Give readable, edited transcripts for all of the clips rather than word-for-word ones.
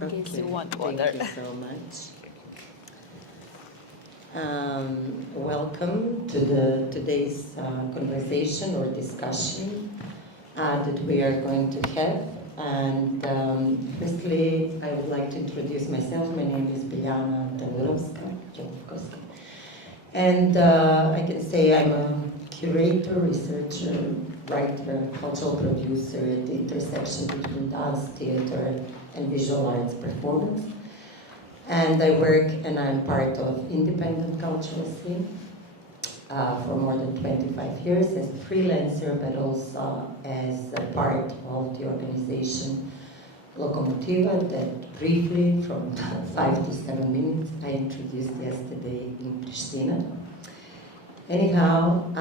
in case you want water. Thank you so much. Welcome to today's conversation or discussion that we are going to have. And firstly, I would like to introduce myself. My name is Biljana Tanurovska, Jovanovski. And I can say I'm a curator, researcher, writer, cultural producer at the intersection between dance, theater, and visual arts performance. And I work and I'm part of independent cultural scene for more than 25 years as a freelancer, but also as a part of the organization Lokomotiva that briefly, from 5 to 7 minutes, I introduced yesterday in Pristina. Anyhow,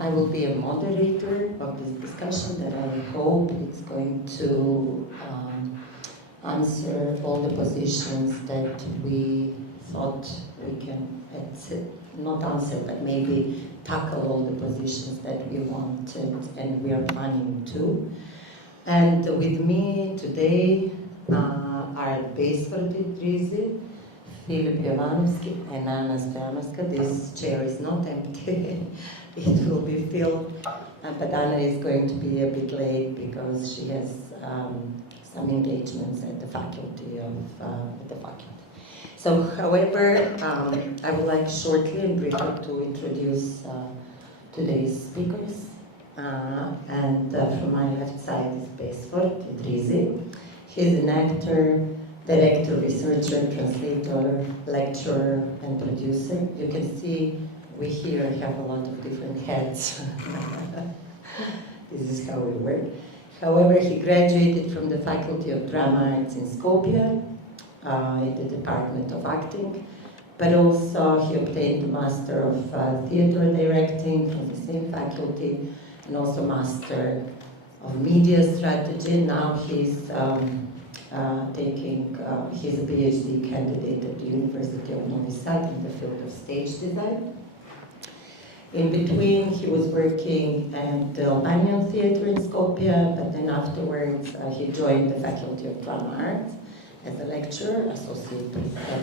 I will be a moderator of this discussion that I hope it's going to answer all the positions that we thought we can, not answer, but maybe tackle all the positions that we wanted and we are planning to. And with me today are Besfort Idrizi, Filip, Jovanovski, and Stojanoska. This chair is not empty, it will be filled, but Anna is going to be a bit late because she has some engagements at the faculty So, however, I would like shortly and briefly to introduce today's speakers. And from my left side is Besfort Idrizi. He's an actor, director, researcher, translator, lecturer, and producer. You can see we here have a lot of different hats. This is how we work. However, he graduated from the Faculty of Drama Arts in Skopje, in the Department of Acting, but also he obtained the Master of Theatre Directing from the same faculty, and also Master of Media Strategy. Now he's he's a PhD candidate at the University of Novi Sad in the field of stage design. In between, he was working at the Albanian Theatre in Skopje, but then afterwards he joined the Faculty of Drama Arts as a lecturer, associate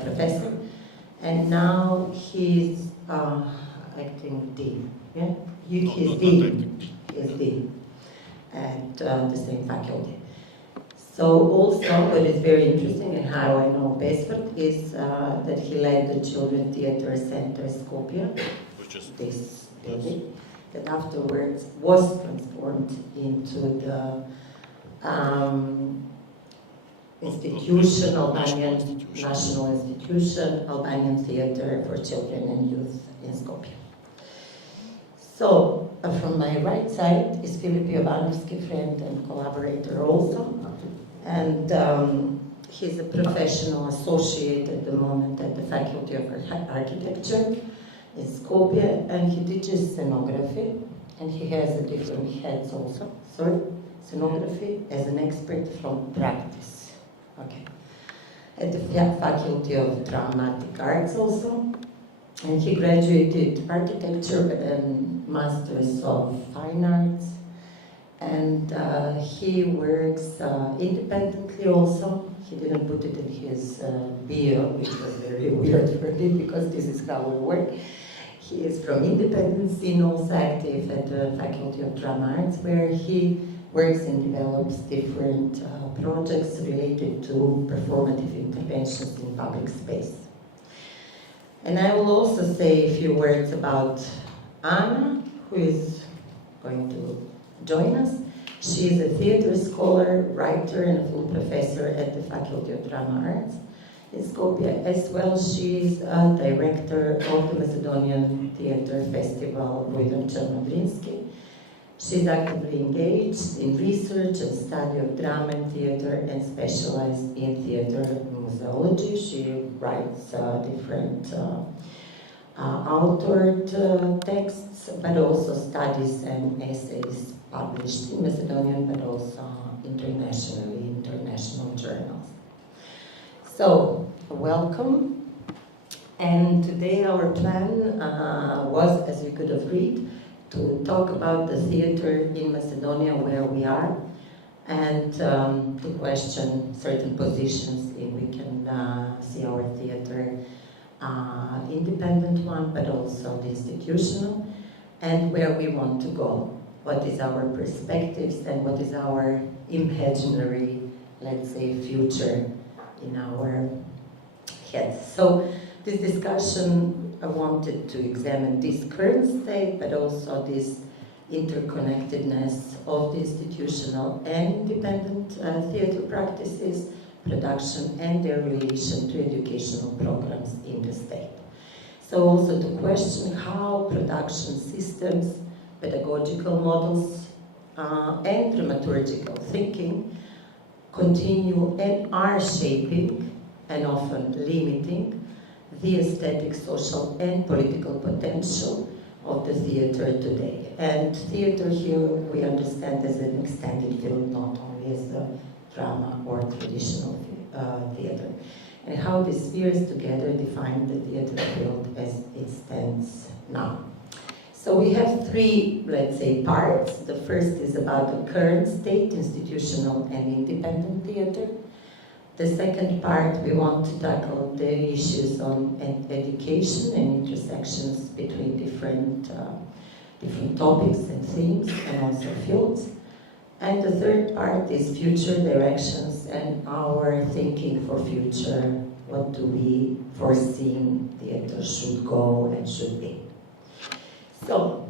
professor, and now he's acting dean. Yeah, he's dean. He's dean at the same faculty. So also, what is very interesting and how I know Besfort is that he led the Children's Theatre Center Skopje, this building, that afterwards was transformed into the institution, Albanian National Institution, Albanian Theatre for Children and Youth in Skopje. So, from my right side is Filip Jovanovski, friend and collaborator also. And he's a professional associate at the moment at the Faculty of Architecture in Skopje, and he teaches scenography, and he has a different heads also. Sorry, scenography as an expert from practice. Okay. At the Faculty of Dramatic Arts also, and he graduated architecture and Masters of Fine Arts, and he works independently also. He didn't put it in his bio, which was very weird for me because this is how we work. He is from independent scene, also active at the Faculty of Drama Arts, where he works and develops different projects related to performative interventions in public space. And I will also say a few words about Anna, who is going to join us. She is a theater scholar, writer, and a full professor at the Faculty of Drama Arts in Skopje. As well, she is a director of the Macedonian Theatre Festival Vojvodin Črnodrinski. She is actively engaged in research and study of drama and theatre and specialized in theatre museology. She writes different authored texts, but also studies and essays published in Macedonian, but also internationally, international journals. So, welcome. And today our plan was, as you could have read, to talk about the theatre in Macedonia where we are, and to question certain positions in we can see our theater independent one, but also the institutional, and where we want to go. What is our perspectives and what is our imaginary, let's say, future in our heads. So this discussion, I wanted to examine this current state, but also this interconnectedness of the institutional and independent theater practices, production, and their relation to educational programs in the state. So also to question how production systems, pedagogical models, and dramaturgical thinking continue and are shaping and often limiting the aesthetic, social, and political potential of the theater today. And theater here we understand as an extended field, not only as a drama or traditional theater. And how these spheres together define the theater field as it stands now. So we have three, let's say, parts. The first is about the current state, institutional and independent theater. The second part, we want to tackle the issues on education and intersections between different topics and themes and also fields. And the third part is future directions and our thinking for future. What do we foresee theater should go and should be? So,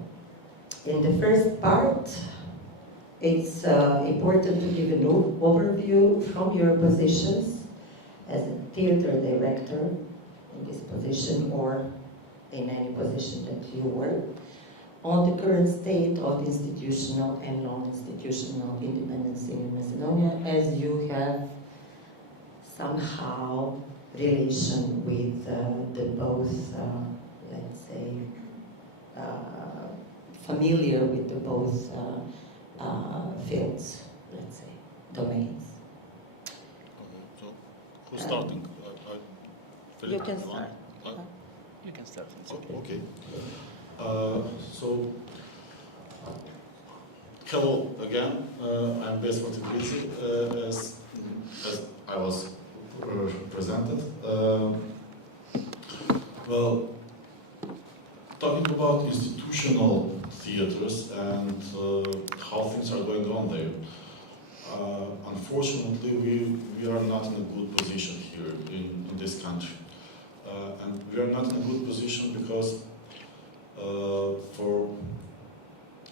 in the first part, it's important to give an overview from your positions as a theater director in this position or in any position that you work, on the current state of the institutional and non-institutional independence in Macedonia, as you have somehow relation with the both, let's say, familiar with the both fields, let's say, domains. So, who's starting? Filip, you can start. You can start. Okay. So, hello again. I'm Besfort Idrizi, as I was presented. Well, talking about institutional theaters and how things are going on there. Unfortunately, we are not in a good position here in this country. And we are not in a good position because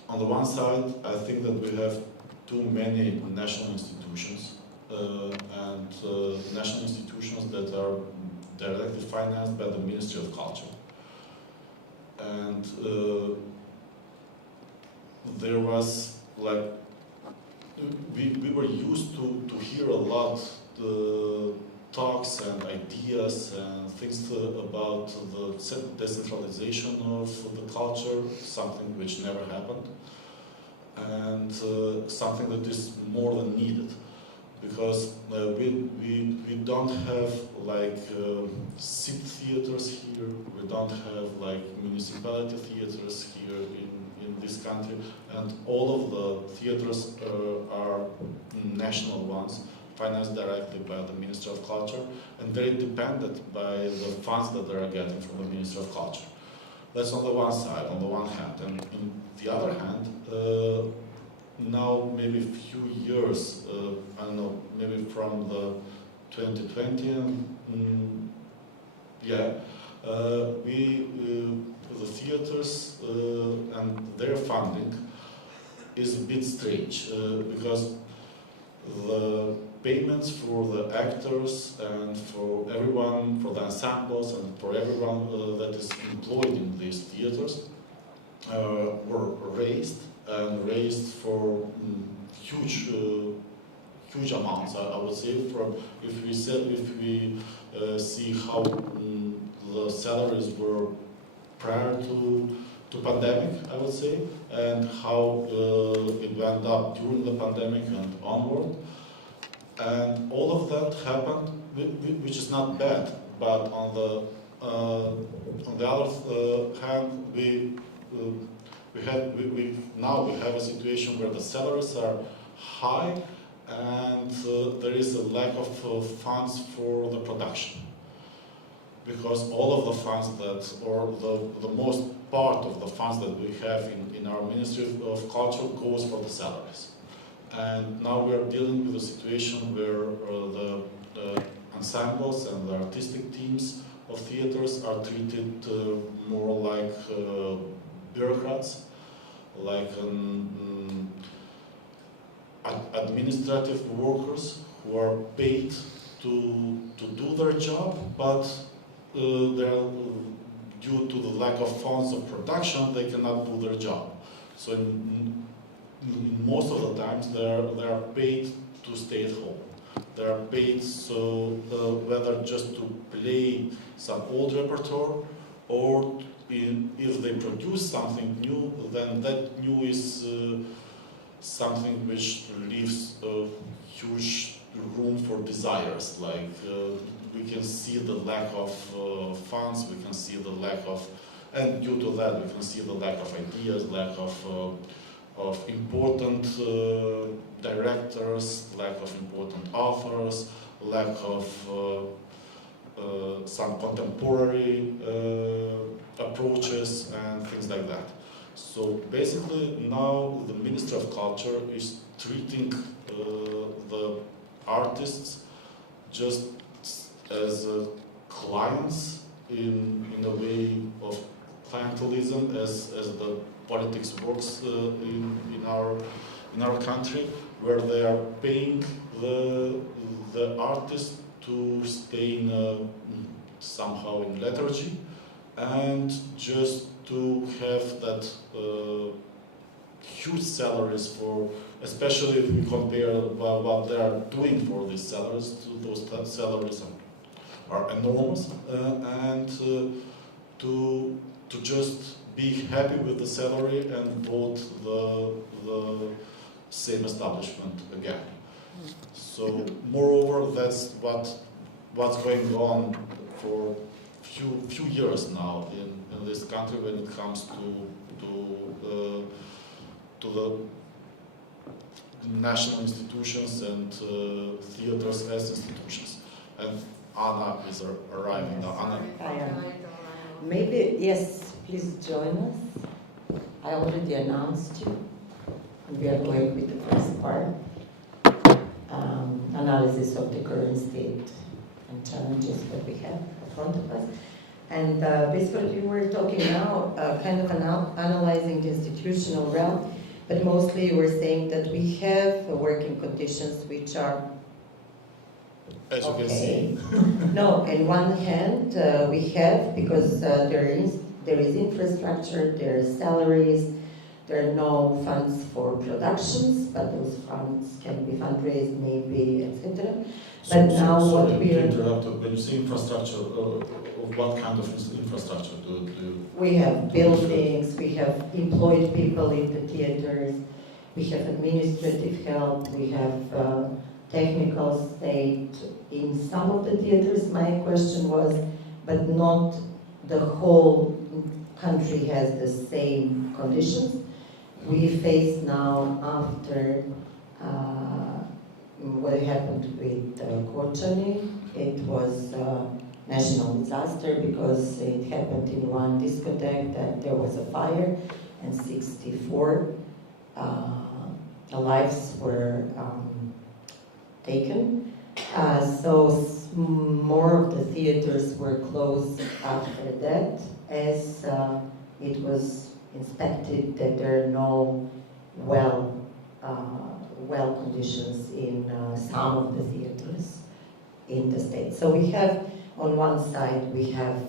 on the one side, I think that we have too many national institutions and national institutions that are directly financed by the Ministry of Culture. And there was like, we were used to hear a lot the talks and ideas and things about the decentralization of the culture, something which never happened, and something that is more than needed, because we don't have like city theaters here, we don't have like municipality theaters here in this country, and all of the theaters are national ones, financed directly by the Ministry of Culture, and very dependent by the funds that they are getting from the Ministry of Culture. That's on the one side, on the one hand. And on the other hand, now maybe a few years, I don't know, maybe from the 2020, the theaters and their funding is a bit strange, because the payments for the actors and for everyone, for the ensembles and for everyone that is employed in these theaters were raised for huge amounts. I would say, from if we see how the salaries were prior to pandemic, I would say, and how it went up during the pandemic and onward. And all of that happened, which is not bad, but on the other hand, now we have a situation where the salaries are high and there is a lack of funds for the production. Because all of the funds that, or the most part of the funds that we have in our Ministry of Culture goes for the salaries. And now we are dealing with a situation where the ensembles and the artistic teams of theaters are treated more like bureaucrats, like administrative workers who are paid to do their job, but due to the lack of funds of production, they cannot do their job. So in most of the times, they are paid to stay at home. They are paid so whether just to play some old repertoire, or if they produce something new, then that new is something which leaves a huge room for desires. Like we can see the lack of funds, we can see the lack of, and due to that we can see the lack of ideas, lack of important directors, lack of important authors, lack of some contemporary approaches and things like that. So basically now the Ministry of Culture is treating the artists just as clients in a way of clientelism, as the politics works in our country, where they are paying the artist to stay in somehow in lethargy, and just to have that huge salaries for, especially if we compare what they are doing for these salaries, to those salaries are enormous, and to just be happy with the salary and vote the same establishment again. So moreover, that's what's going on for few years now in this country when it comes to the national institutions and theaters as institutions. And Anna is arriving now. Anna. Maybe, yes, please join us. I already announced you, and we are going with the first part. Analysis of the current state and challenges that we have in front of us. And basically we're talking now kind of analyzing the institutional realm, but mostly we're saying that we have working conditions which are as you can okay. see. No, on one hand we have, because there is infrastructure, there are salaries, there are no funds for productions, but those funds can be fundraised maybe, etc. But now what we are... When you say infrastructure, what kind of infrastructure do you... We have buildings, we have employed people in the theaters, we have administrative help, we have technical state in some of the theaters. My question was, but not the whole country has the same conditions. We face now, after what happened with Korčani, it was a national disaster because it happened in one discotheque that there was a fire and 64 lives were taken. So more of the theaters were closed after that, as it was inspected that there are no well conditions in some of the theaters in the state. So we have, on one side, we have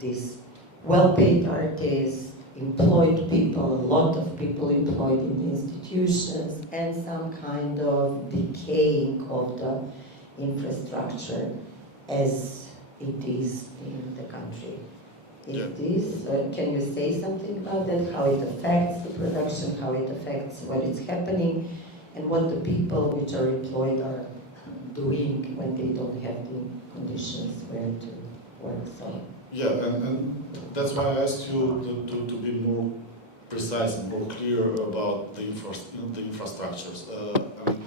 these well-paid artists, employed people, a lot of people employed in the institutions, and some kind of decaying of the infrastructure as it is in the country. Is this, can you say something about that, how it affects the production, how it affects what is happening, and what the people which are employed are doing when they don't have the conditions where to work? So. Yeah, and that's why I asked you to be more precise and more clear about the infrastructures. I mean,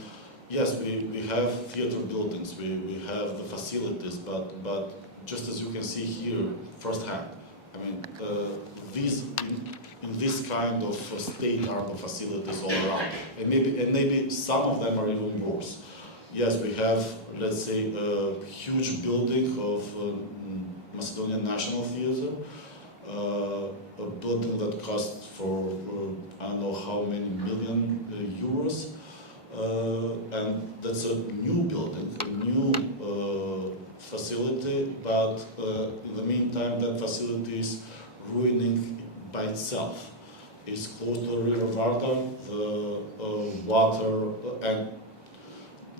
yes, we have theater buildings, we have the facilities, but just as you can see here firsthand, I mean, these in this kind of state-art facilities all around, and maybe some of them are even worse. Yes, we have, let's say, a huge building of Macedonian National Theatre, a building that costs for I don't know how many million euros, and that's a new building, a new facility, but in the meantime that facility is ruining by itself. It's close to the river Varda, the water, and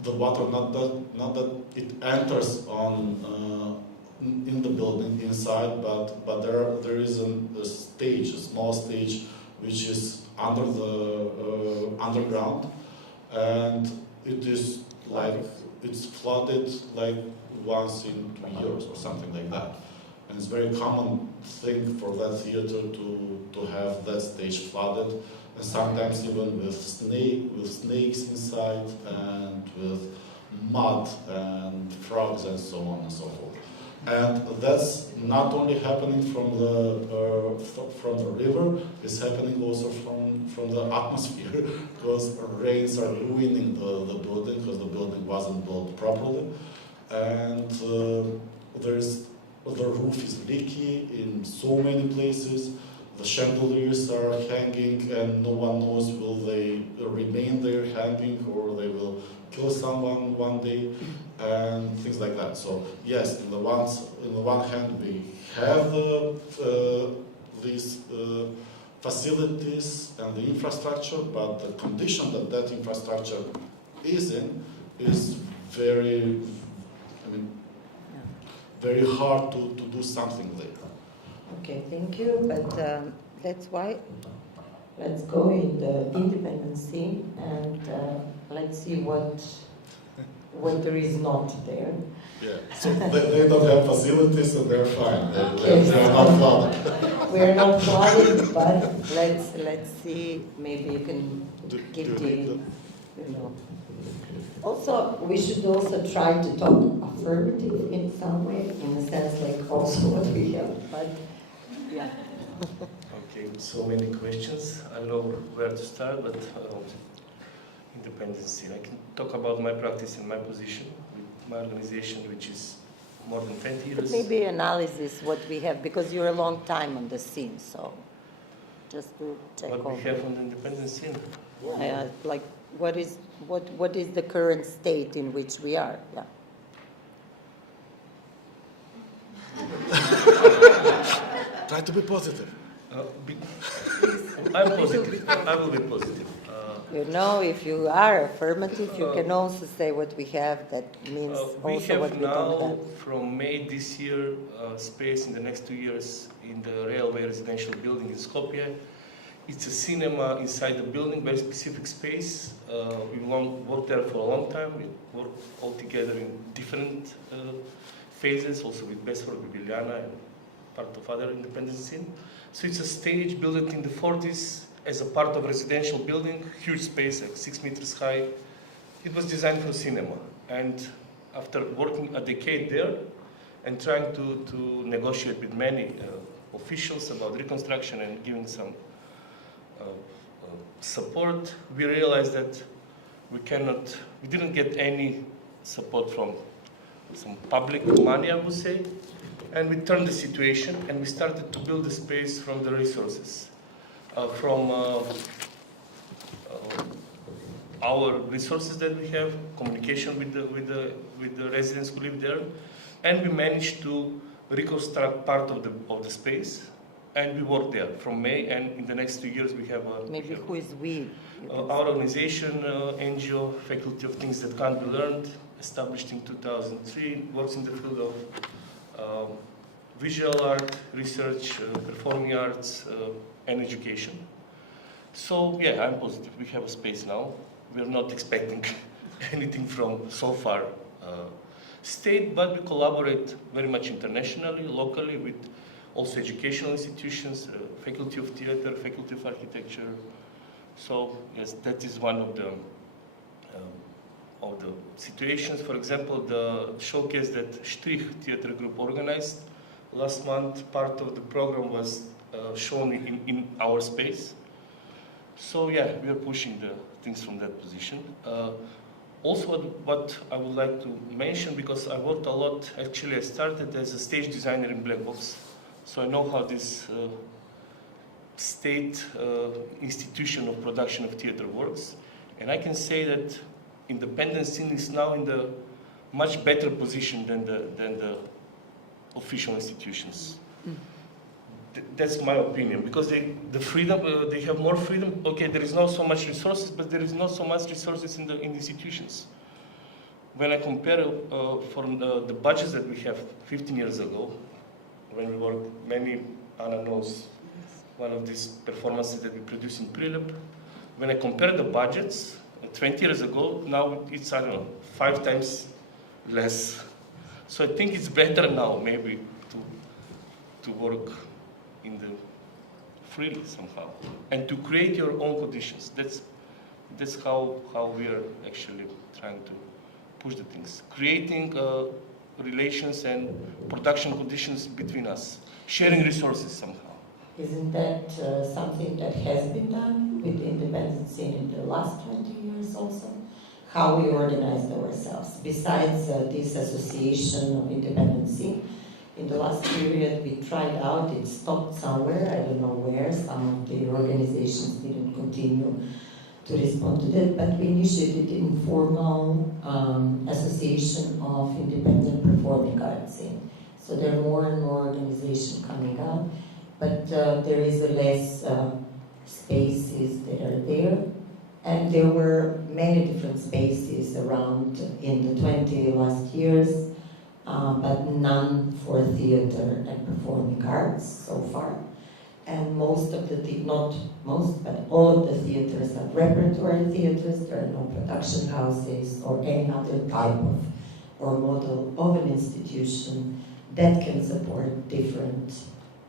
the water not that it enters on in the building inside, but there is a stage, a small stage, which is under the underground, and it is like it's flooded like once in 2 years or something like that. And it's a very common thing for that theater to have that stage flooded, and sometimes even with snakes inside, and with mud and frogs and so on and so forth. And that's not only happening from the river; it's happening also from the atmosphere, because rains are ruining the building, because the building wasn't built properly, and the roof is leaky in so many places. The chandeliers are hanging, and no one knows will they remain there hanging or they will kill someone one day, and things like that. So yes, in the one hand we have these facilities and the infrastructure, but the condition that infrastructure is in is very, very hard to do something there. Okay, thank you, but that's why let's go in the independent scene and let's see what there is not there. Yeah, so they don't have facilities and they're fine. Okay, they're not flooded. We're not flooded, but let's see. Maybe you can give the. Also, we should also try to talk affirmative in some way, in a sense like also what we have. But yeah. Okay, so many questions. I don't know where to start, but independency. I can talk about my practice and my position with my organization, which is more than 20 years. Maybe analysis what we have, because you're a long time on the scene, so just to check what over. we have on the independent scene. Yeah, like what is the current state in which we are? Yeah. Try to be positive. I'm positive. I will be positive. If you are affirmative, you can also say what we have. That means we also what have we don't now, have. from May this year, space in the next 2 years in the railway residential building in Skopje. It's a cinema inside the building, very specific space. We worked there for a long time. We worked all together in different phases, also with Besfort, with Biljana, and part of other independent scene. So it's a stage built in the 40s as a part of a residential building, huge space, like 6 meters high. It was designed for cinema. And after working a decade there and trying to negotiate with many officials about reconstruction and giving some support, we realized that we didn't get any support from some public money, I would say, and we turned the situation and we started to build the space from the resources, from our resources that we have, communication with the residents who live there, and we managed to reconstruct part of the space. And we work there from May, and in the next 2 years we have Maybe who is we? Our organization, NGO, Faculty of Things That Can't Be Learned, established in 2003, works in the field of visual art, research, performing arts, and education. So yeah, I'm positive. We have a space now. We're not expecting anything from so far state, but we collaborate very much internationally, locally, with also educational institutions, Faculty of Theatre, Faculty of Architecture. So yes, that is one of the of the situations. For example, the showcase that Strich Theatre Group organized last month, part of the program was shown in our space. So yeah, we are pushing the things from that position. Also, what I would like to mention, because I worked a lot, actually I started as a stage designer in Black Box, so I know how this state institution of production of theater works, and I can say that independent scene is now in the much better position than the official institutions. That's my opinion, because the freedom, they have more freedom. Okay, there is not so much resources, but there is not so much resources in the institutions. When I compare from the budgets that we have 15 years ago, when we worked, Anna knows one of these performances that we produced in Filip. When I compare the budgets 20 years ago, now it's, I don't know, 5 times less. So I think it's better now, maybe, to work in the freely somehow, and to create your own conditions. That's how we are actually trying to push the things, creating relations and production conditions between us, sharing resources somehow. Isn't that something that has been done with the independent scene in the last 20 years also? How we organized ourselves. Besides this association of independent scene, in the last period we tried out, it stopped somewhere, I don't know where, some of the organizations didn't continue to respond to that, but we initiated an informal association of independent performing arts scene. So there are more and more organizations coming up, but there is less spaces that are there. And there were many different spaces around in the 20 last years, but none for theater and performing arts so far. And most of the, not most, but all of the theaters are repertory theaters. There are no production houses or any other type of or model of an institution that can support different,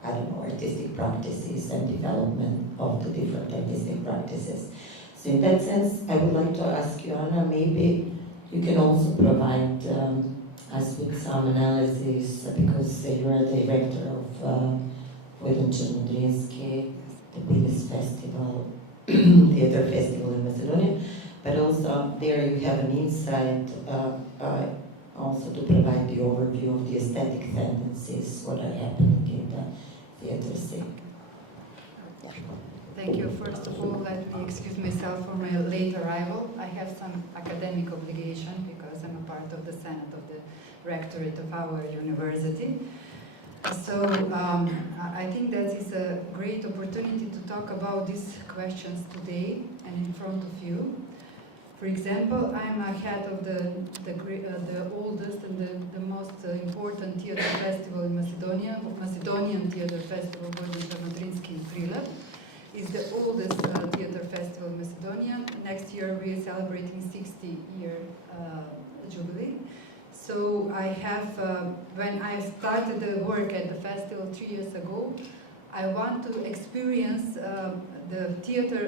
I don't know, artistic practices and development of the different artistic practices. So in that sense, I would like to ask you, Anna, maybe you can also provide us with some analysis, because you are the director of Idrizi, the biggest festival, theater festival in Macedonia, but also there you have an insight also to provide the overview of the aesthetic tendencies, what are happening in the theater scene. Yeah. Thank you. First of all, let me excuse myself for my late arrival. I have some academic obligation because I'm a part of the Senate of the Rectorate of our university. So I think that is a great opportunity to talk about these questions today and in front of you. For example, I'm a head of the oldest and the most important theater festival in Macedonia, Macedonian Theater Festival in Filip. It's the oldest theater festival in Macedonia. Next year we are celebrating 60-year jubilee. So I have, when I started the work at the festival 3 years ago, I want to experience the theater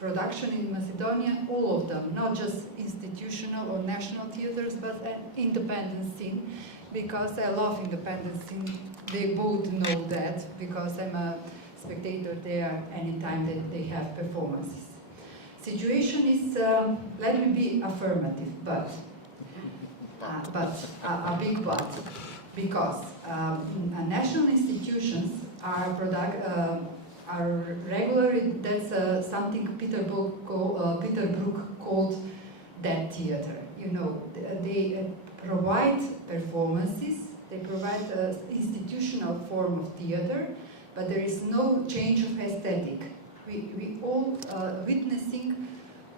production in Macedonia, all of them, not just institutional or national theaters, but an independent scene, because I love independent scene. They both know that, because I'm a spectator there anytime that they have performances. Situation is, let me be affirmative, but a big but, because national institutions are regularly, that's something Peter Brook called dead theater. You know, they provide performances, they provide an institutional form of theater, but there is no change of aesthetic. We all witnessing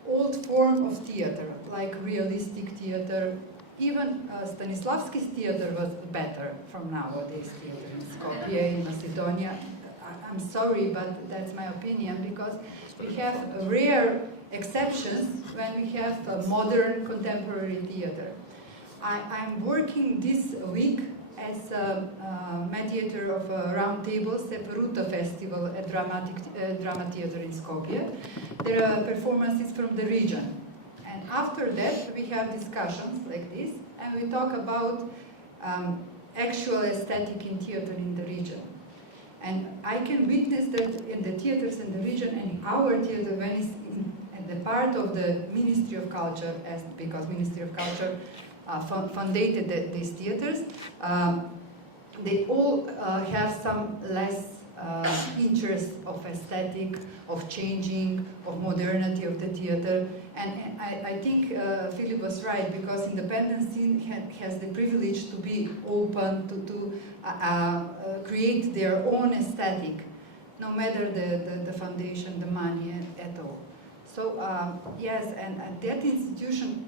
old form of theater, like realistic theater. Even Stanislavski's theater was better from nowadays theater in Skopje, in Macedonia. I'm sorry, but that's my opinion, because we have rare exceptions when we have modern contemporary theater. I'm working this week as a mediator of a roundtable Seperuta Festival at Drama Theater in Skopje. There are performances from the region, and after that, we have discussions like this, and we talk about actual aesthetic in theater in the region. And I can witness that in the theaters in the region, and our theater, when it's in the part of the Ministry of Culture, because Ministry of Culture founded these theaters, they all have some less interest of aesthetic, of changing, of modernity of the theater. And I think Filip was right, because independent scene has the privilege to be open, to create their own aesthetic, no matter the foundation, the money at all. So yes, and that institution,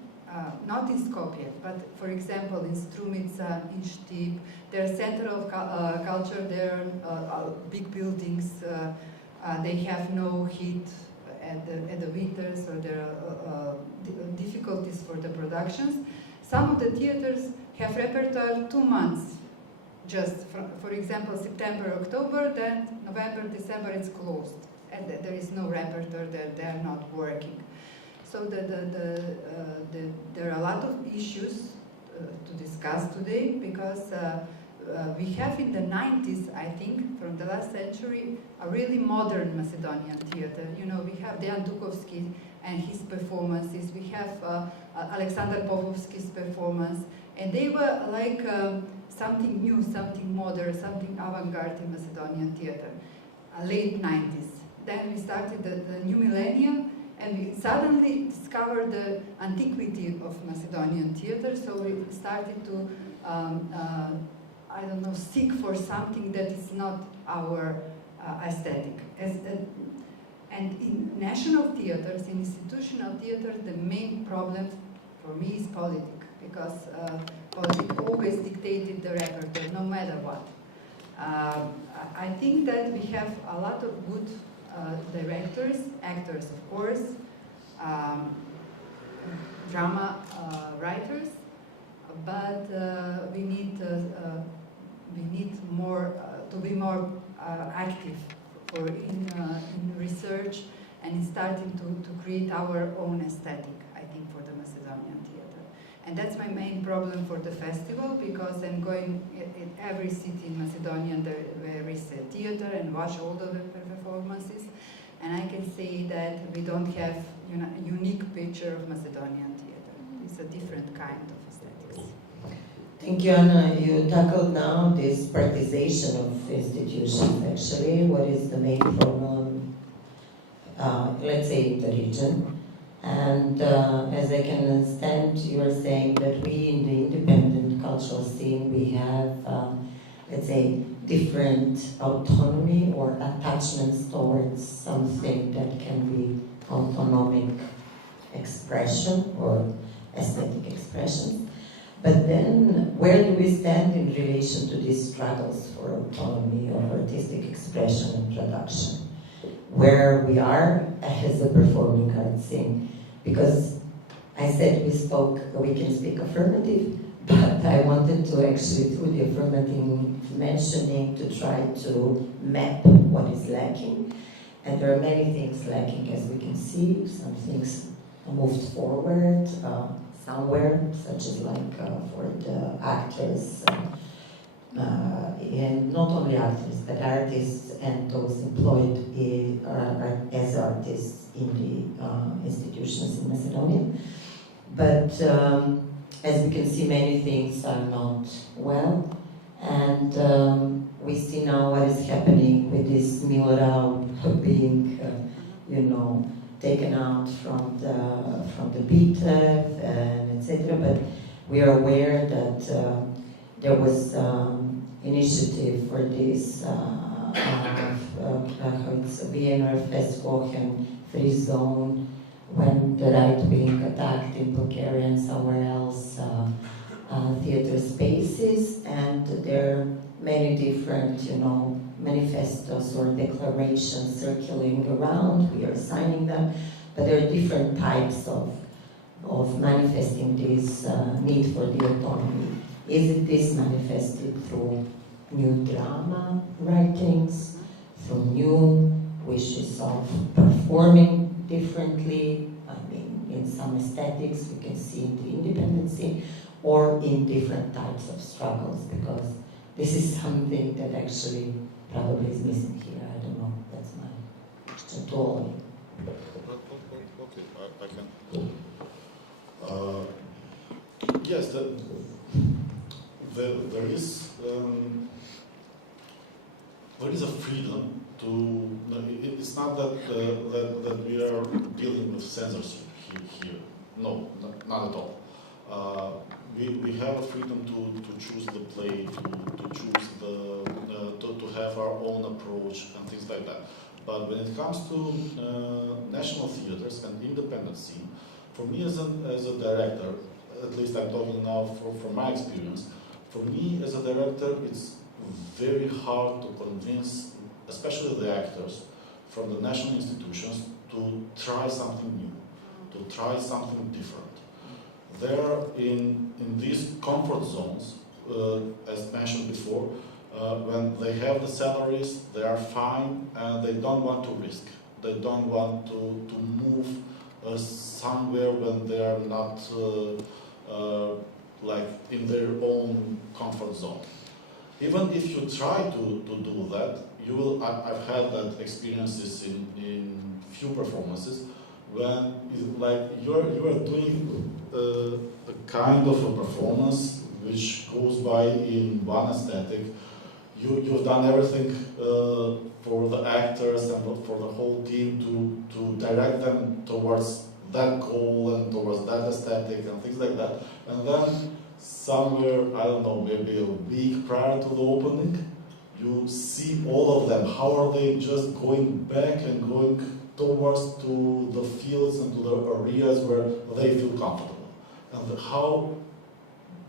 not in Skopje, but for example in Strumica, in Štip, they're center of culture, they're big buildings, they have no heat at the winters, or there are difficulties for the productions. Some of the theaters have repertoire 2 months, just for example September, October, then November, December it's closed, and there is no repertoire, they're not working. So there are a lot of issues to discuss today, because we have in the 90s, I think, from the last century, a really modern Macedonian theater. You know, we have Dejan Dukovski and his performances, we have Alexander Popovski's performance, and they were like something new, something modern, something avant-garde in Macedonian theater, late 90s. Then we started the new millennium, and we suddenly discovered the antiquity of Macedonian theater, so we started to, I don't know, seek for something that is not our aesthetic. And in national theaters, in institutional theaters, the main problem for me is politics, because politics always dictated the repertoire, no matter what. I think that we have a lot of good directors, actors of course, drama writers, but we need more to be more active in research and in starting to create our own aesthetic, I think, for the Macedonian theater. And that's my main problem for the festival, because I'm going in every city in Macedonia where is a theater and watch all the performances, and I can say that we don't have a unique picture of Macedonian theater. It's a different kind of aesthetics. Thank you, Anna. You tackled now this prioritization of institutions, actually. What is the main problem, let's say, in the region? And as I can understand, you are saying that we in the independent cultural scene, we have, let's say, different autonomy or attachments towards something that can be autonomic expression or aesthetic expression. But then, where do we stand in relation to these struggles for autonomy of artistic expression and production? Where we are as a performing arts scene? Because I said we can speak affirmative, but I wanted to actually, through the affirmative mentioning, to try to map what is lacking. And there are many things lacking, as we can see. Some things moved forward somewhere, such as like for the actors, and not only actors, but artists and those employed as artists in the institutions in Macedonia. But as we can see, many things are not well, and we see now what is happening with this Milorad being, taken out from the BTEF and etc. But we are aware that there was initiative for this Vienna Festwochen free zone, when the right wing attacked in Bulgaria and somewhere else theater spaces, and there are many different, manifestos or declarations circulating around. We are signing them, but there are different types of manifesting this need for the autonomy. Is it this manifested through new drama writings, through new wishes of performing differently? I mean, in some aesthetics, we can see in the independent scene, or in different types of struggles, because this is something that actually probably is missing here. I don't know. That's my question to all of you. Okay, I can. Yes, there is a freedom to. It's not that that we are dealing with censorship here. No, not at all. We have a freedom to choose the play, to choose to have our own approach and things like that. But when it comes to national theaters and independent scene, for me as a director, at least I'm talking now from my experience, for me as a director, it's very hard to convince, especially the actors from the national institutions, to try something new, to try something different. They're in these comfort zones, as mentioned before, when they have the salaries, they are fine, and they don't want to risk. They don't want to move somewhere when they are not like in their own comfort zone. Even if you try to do that, you will. I've had that experiences in few performances when like you are doing a kind of a performance which goes by in one aesthetic. You've done everything for the actors and for the whole team to direct them towards that goal and towards that aesthetic and things like that. And then somewhere, I don't know, maybe a week prior to the opening, you see all of them. How are they just going back and going towards to the fields and to the areas where they feel comfortable? And how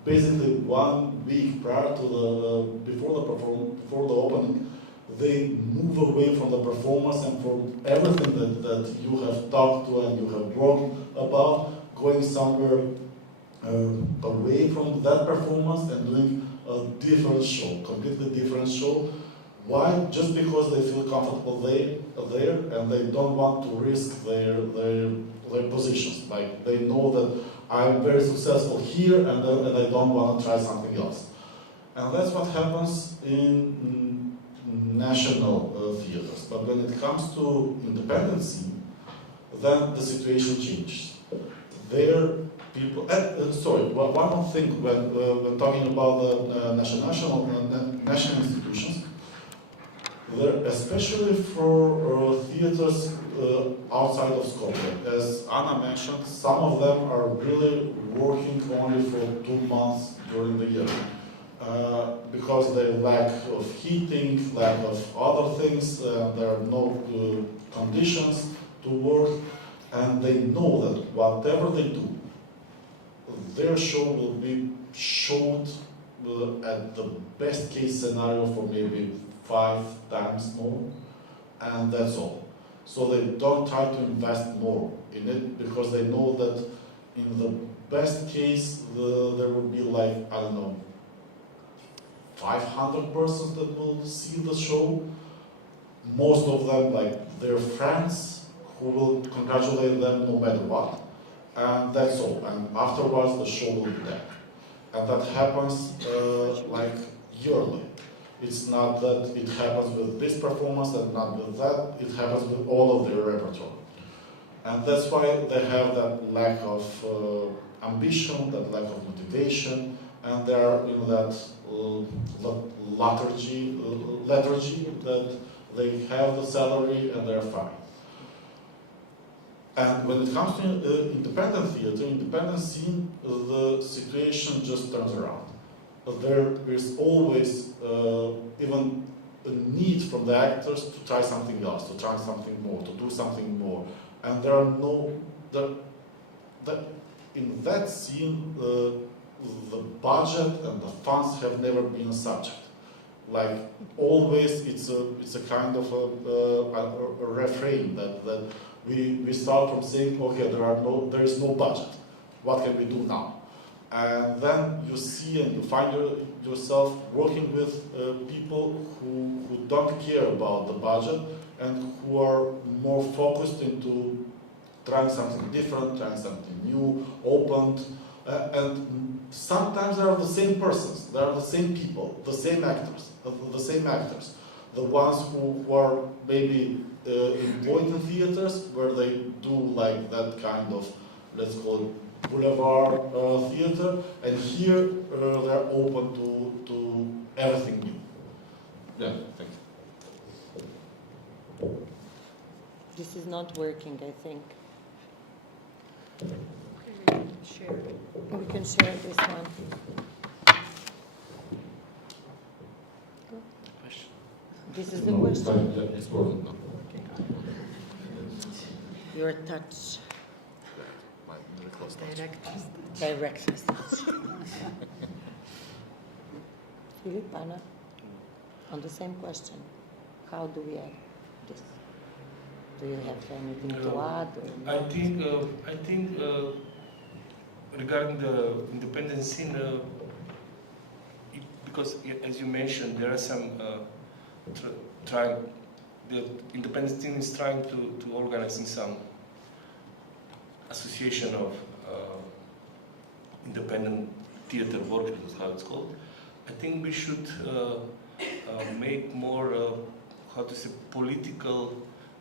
basically 1 week prior to before the opening, they move away from the performance and from everything that you have talked to and you have worked about, going somewhere away from that performance and doing a different show, completely different show. Why? Just because they feel comfortable there and they don't want to risk their positions. Like they know that I'm very successful here and I don't want to try something else. And that's what happens in national theaters. But when it comes to independent scene, then the situation changes. There, people. One more thing when talking about the national institutions, there, especially for theaters outside of Skopje, as Anna mentioned, some of them are really working only for 2 months during the year. Because they lack of heating, lack of other things, there are no conditions to work, and they know that whatever they do, their show will be showed at the best case scenario for maybe 5 times more, and that's all. So they don't try to invest more in it because they know that in the best case there will be like, I don't know, 500 persons that will see the show. Most of them, like their friends, who will congratulate them no matter what. And that's all. And afterwards, the show will be dead. And that happens like yearly. It's not that it happens with this performance and not with that. It happens with all of their repertoire. And that's why they have that lack of ambition, that lack of motivation, and they are in that lethargy that they have the salary and they're fine. And when it comes to independent theater, independent scene, the situation just turns around. But there is always even a need from the actors to try something else, to try something more, to do something more. And there are no, in that scene, the budget and the funds have never been a subject. Like always, it's a kind of a refrain that we start from saying, okay, there is no budget. What can we do now? And then you see and you find yourself working with people who don't care about the budget and who are more focused into trying something different, trying something new, opened, and sometimes they are the same persons, they are the same people, the same actors, the ones who are maybe employed in theaters where they do like that kind of, let's call it boulevard theater, and here they're open to everything new. Yeah, thank you. This is not working, I think. Share. We can share this one. This is the question. Yeah, it's working now. Your touch. Very close touch. Direct. Filip, Anna, on the same question. How do we add this? Do you have anything to add? Or I think regarding the independent scene, because as you mentioned, there are some the independent scene is trying to organize in some association of independent theater workers, is how it's called. I think we should make more, how to say, political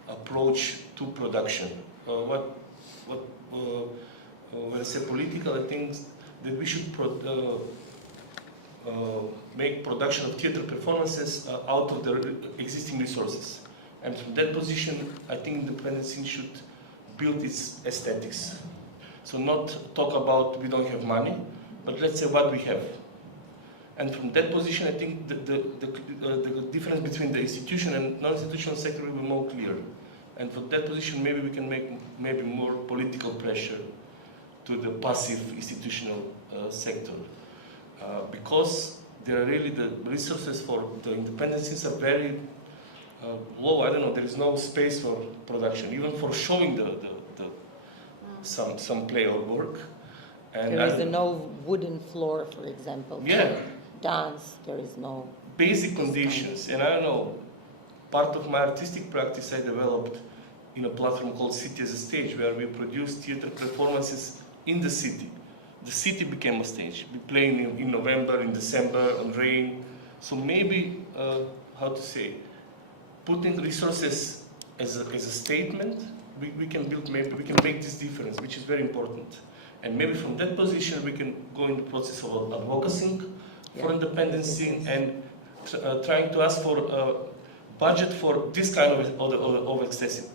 approach to production. When I say political, I think that we should make production of theater performances out of the existing resources. And from that position, I think independent scene should build its aesthetics. So not talk about we don't have money, but let's say what we have. And from that position, I think the difference between the institution and non-institutional sector will be more clear. And from that position, maybe we can make maybe more political pressure to the passive institutional sector. Because there are really the resources for the independent scenes are very low. I don't know, there is no space for production, even for showing some play or work. And there is no wooden floor, for example. Yeah. Dance, there is no basic conditions. And I don't know, part of my artistic practice I developed in a platform called City as a Stage, where we produce theater performances in the city. The city became a stage. We play in November, in December, on rain. So maybe, how to say, putting resources as a statement, we can build, maybe we can make this difference, which is very important. And maybe from that position we can go in the process of advocacy for independent scene and trying to ask for a budget for this kind of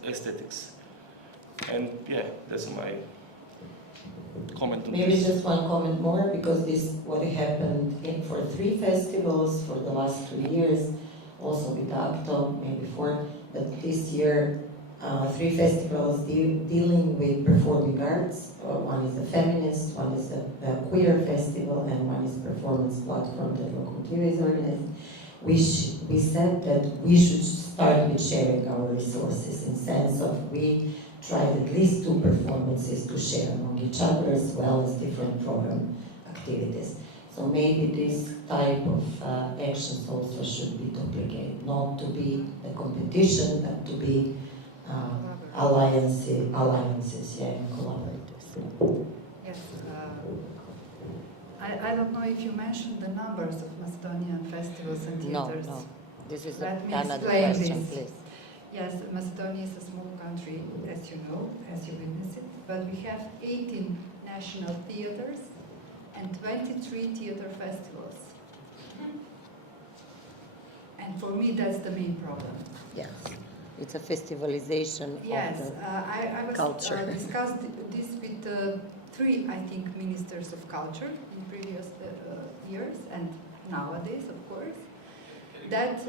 aesthetics. And yeah, that's my comment on Maybe this. just one comment more, because this what happened for 3 festivals for the last 2 years, also with ACTO, maybe 4, but this year 3 festivals dealing with performing arts. One is a feminist, one is a queer festival, and one is performance platform that Locomotive is organizing. We said that we should start with sharing our resources, in sense of we tried at least 2 performances to share among each other, as well as different program activities. So maybe this type of actions also should be duplicated, not to be a competition, but to be alliances, and collaborators. Yes. I don't know if you mentioned the numbers of Macedonian festivals and theaters. No. This is Let me another explain question, this. please. Yes, Macedonia is a small country, as you know, as you witness it, but we have 18 national theaters and 23 theater festivals. And for me, that's the main problem. Yes, it's a festivalization Yes, of the I was culture. discussed this with 3, I think, ministers of culture in previous years and nowadays, of course. That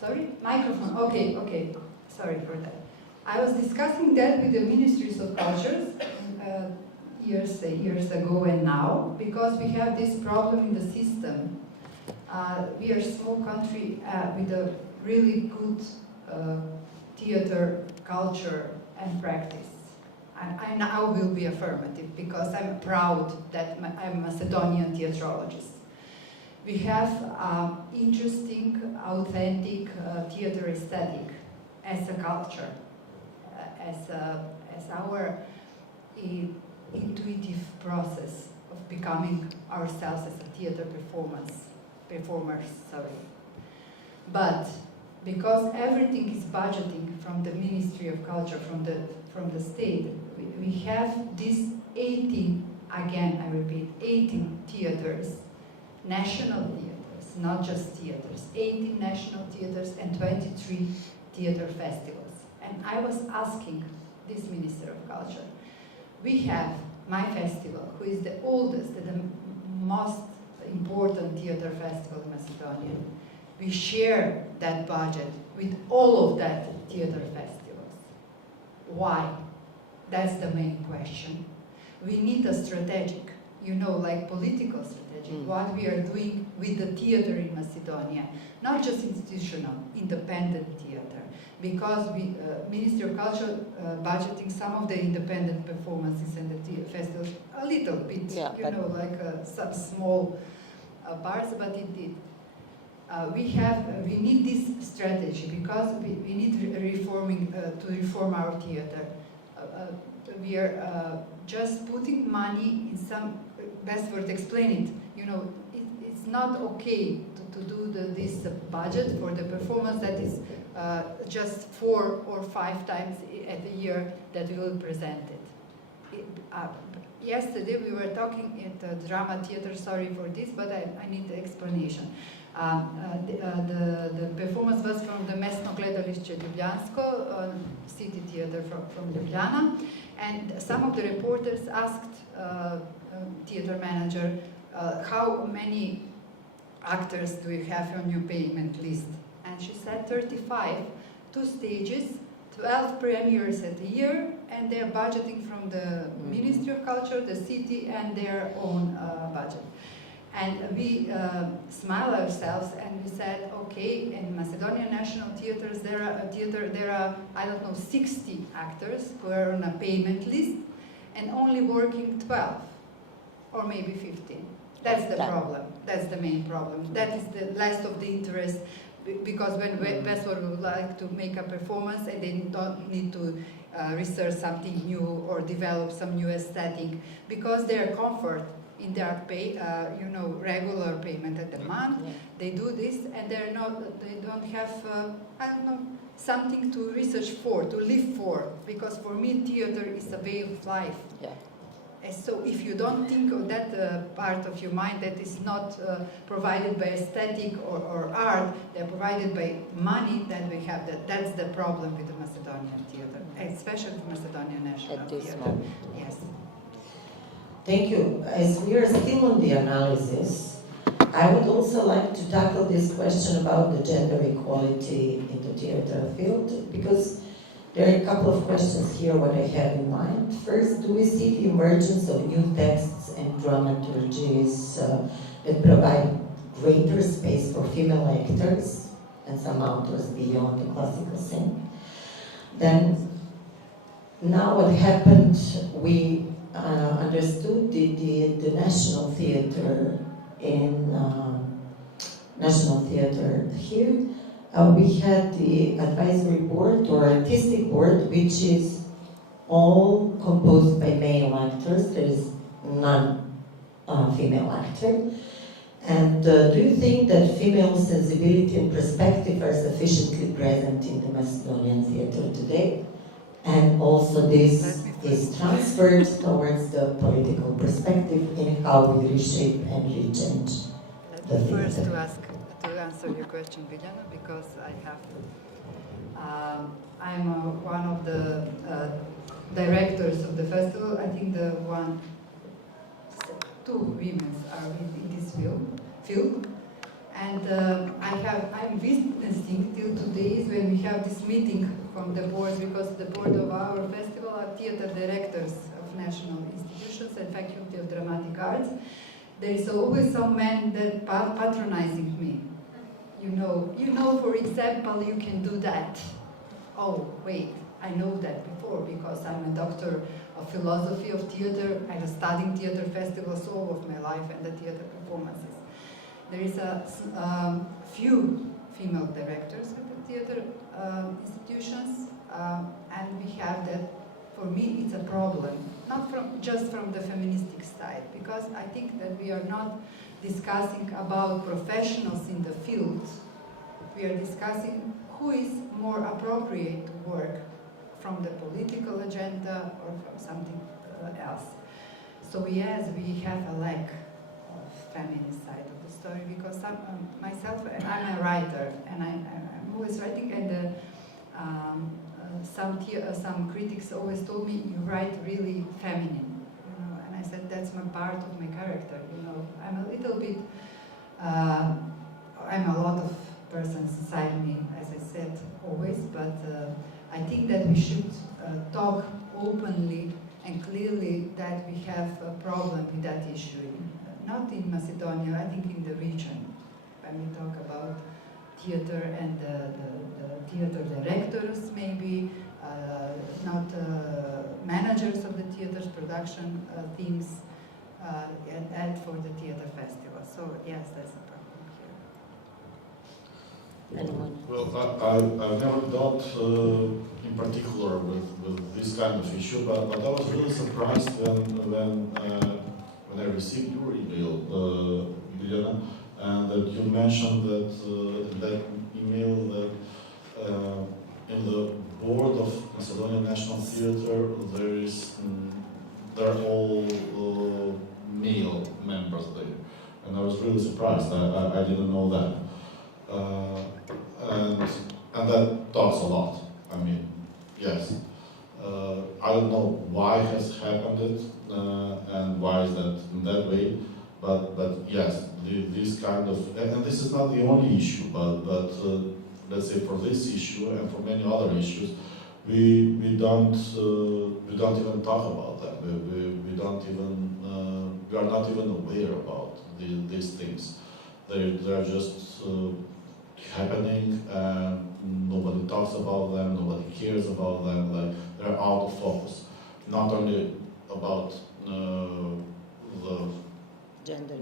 sorry, microphone. Okay. Sorry for that. I was discussing that with the ministries of culture years ago and now, because we have this problem in the system. We are a small country with a really good theater culture and practice. I now will be affirmative because I'm proud that I'm a Macedonian theatrologist. We have interesting, authentic theater aesthetic as a culture, as our intuitive process of becoming ourselves as a theater performers. But because everything is budgeting from the Ministry of Culture, from the state, we have these 18, again I repeat, 18 theaters, national theaters, not just theaters, 18 national theaters and 23 theater festivals. And I was asking this Minister of Culture, we have my festival, who is the oldest and the most important theater festival in Macedonia. We share that budget with all of that theater festivals. Why? That's the main question. We need a strategic, like political strategic, what we are doing with the theater in Macedonia, not just institutional, independent theater. Because we, Ministry of Culture budgeting some of the independent performances and the festivals a little bit, some small parts, but it did. We need this strategy because we need to reform our theater. We are just putting money in some. Besfort explained it. It's not okay to do this budget for the performance that is just 4 or 5 times at a year that we will present it. Yesterday we were talking at the drama theater. Sorry for this, but I need the explanation. The performance was from the Mestno gledališće Ljubljansko, city theater from Biljana, and some of the reporters asked theater manager, how many actors do you have on your payment list? And she said 35, 2 stages, 12 premieres at a year, and they're budgeting from the Ministry of Culture, the city, and their own budget. And we smiled ourselves and we said, okay, in Macedonian National Theatres there are, I don't know, 60 actors who are on a payment list and only working 12 or maybe 15. That's the problem. That's the main problem. That is the last of the interest, because when Besfort would like to make a performance and they don't need to research something new or develop some new aesthetic, because their comfort in their pay, regular payment at the month, they do this and they don't have, something to research for, to live for, because for me theater is a way of life. Yeah. And so if you don't think of that part of your mind that is not provided by aesthetic or art, they're provided by money, then we have that. That's the problem with the Macedonian theater, especially the Macedonian National At this Theater. moment. Yes. Thank you. As we are still on the analysis, I would also like to tackle this question about the gender equality in the theater field, because there are a couple of questions here what I have in mind. First, do we see the emergence of new texts and dramaturgies that provide greater space for female actors and some authors beyond the classical scene? Then, now what happened, we understood the National Theatre in National Theatre here. We had the advisory board or artistic board, which is all composed by male actors. There is none female actor. And do you think that female sensibility and perspective are sufficiently present in the Macedonian theatre today? And also this is transferred towards the political perspective in how we reshape and rechange the theatre. First to answer your question, Biljana, because I'm one of the directors of the festival. I think two women are in this field. And I'm witnessing till today when we have this meeting from the board, because the board of our festival are theater directors of national institutions and faculty of dramatic arts. There is always some man that patronizing me. For example, you can do that. Oh, wait, I know that before because I'm a doctor of philosophy of theater. I was studying theater festivals all of my life and the theater performances. There is a few female directors at the theater institutions, and we have that for me it's a problem, not just from the feministic side, because I think that we are not discussing about professionals in the field. We are discussing who is more appropriate to work from the political agenda or from something else. So yes, we have a lack of feminist side of the story, because myself, I'm a writer, and I'm always writing, and some critics always told me, you write really feminine, you know, and I said, that's my part of my character, you know. I'm a little bit, I'm a lot of persons inside me, as I said, always, but I think that we should talk openly and clearly that we have a problem with that issue, not in Macedonia, I think in the region, when we talk about theater and the theater directors maybe, not managers of the theater's production teams, and for the theater festival. So yes, that's a problem here. Anyone? Well, I've never dealt in particular with this kind of issue, but I was really surprised when I received your email, Biljana, and that you mentioned that in that email that in the board of Macedonian National Theatre they're all male members there, and I was really surprised. I didn't know that. And that talks a lot. I mean, yes. I don't know why has happened it and why is that in that way, but yes, this kind of, and this is not the only issue, but let's say for this issue and for many other issues, we don't even talk about that. We don't even we are not even aware about these things. They're just happening, and nobody talks about them, nobody cares about them, like they're out of focus. Not only about the gender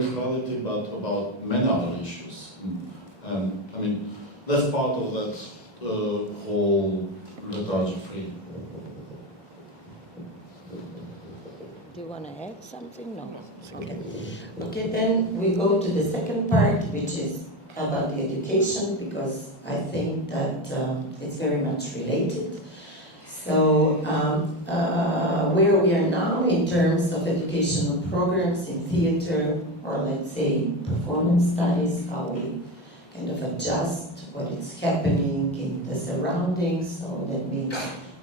equality, but about many other issues. And I mean, that's part of that whole lethargy free. Do you want to add something? No. Okay. Okay, then we go to the second part, which is about the education, because I think that it's very much related. So where we are now in terms of educational programs in theater, or let's say performance studies, how we kind of adjust what is happening in the surroundings, so that means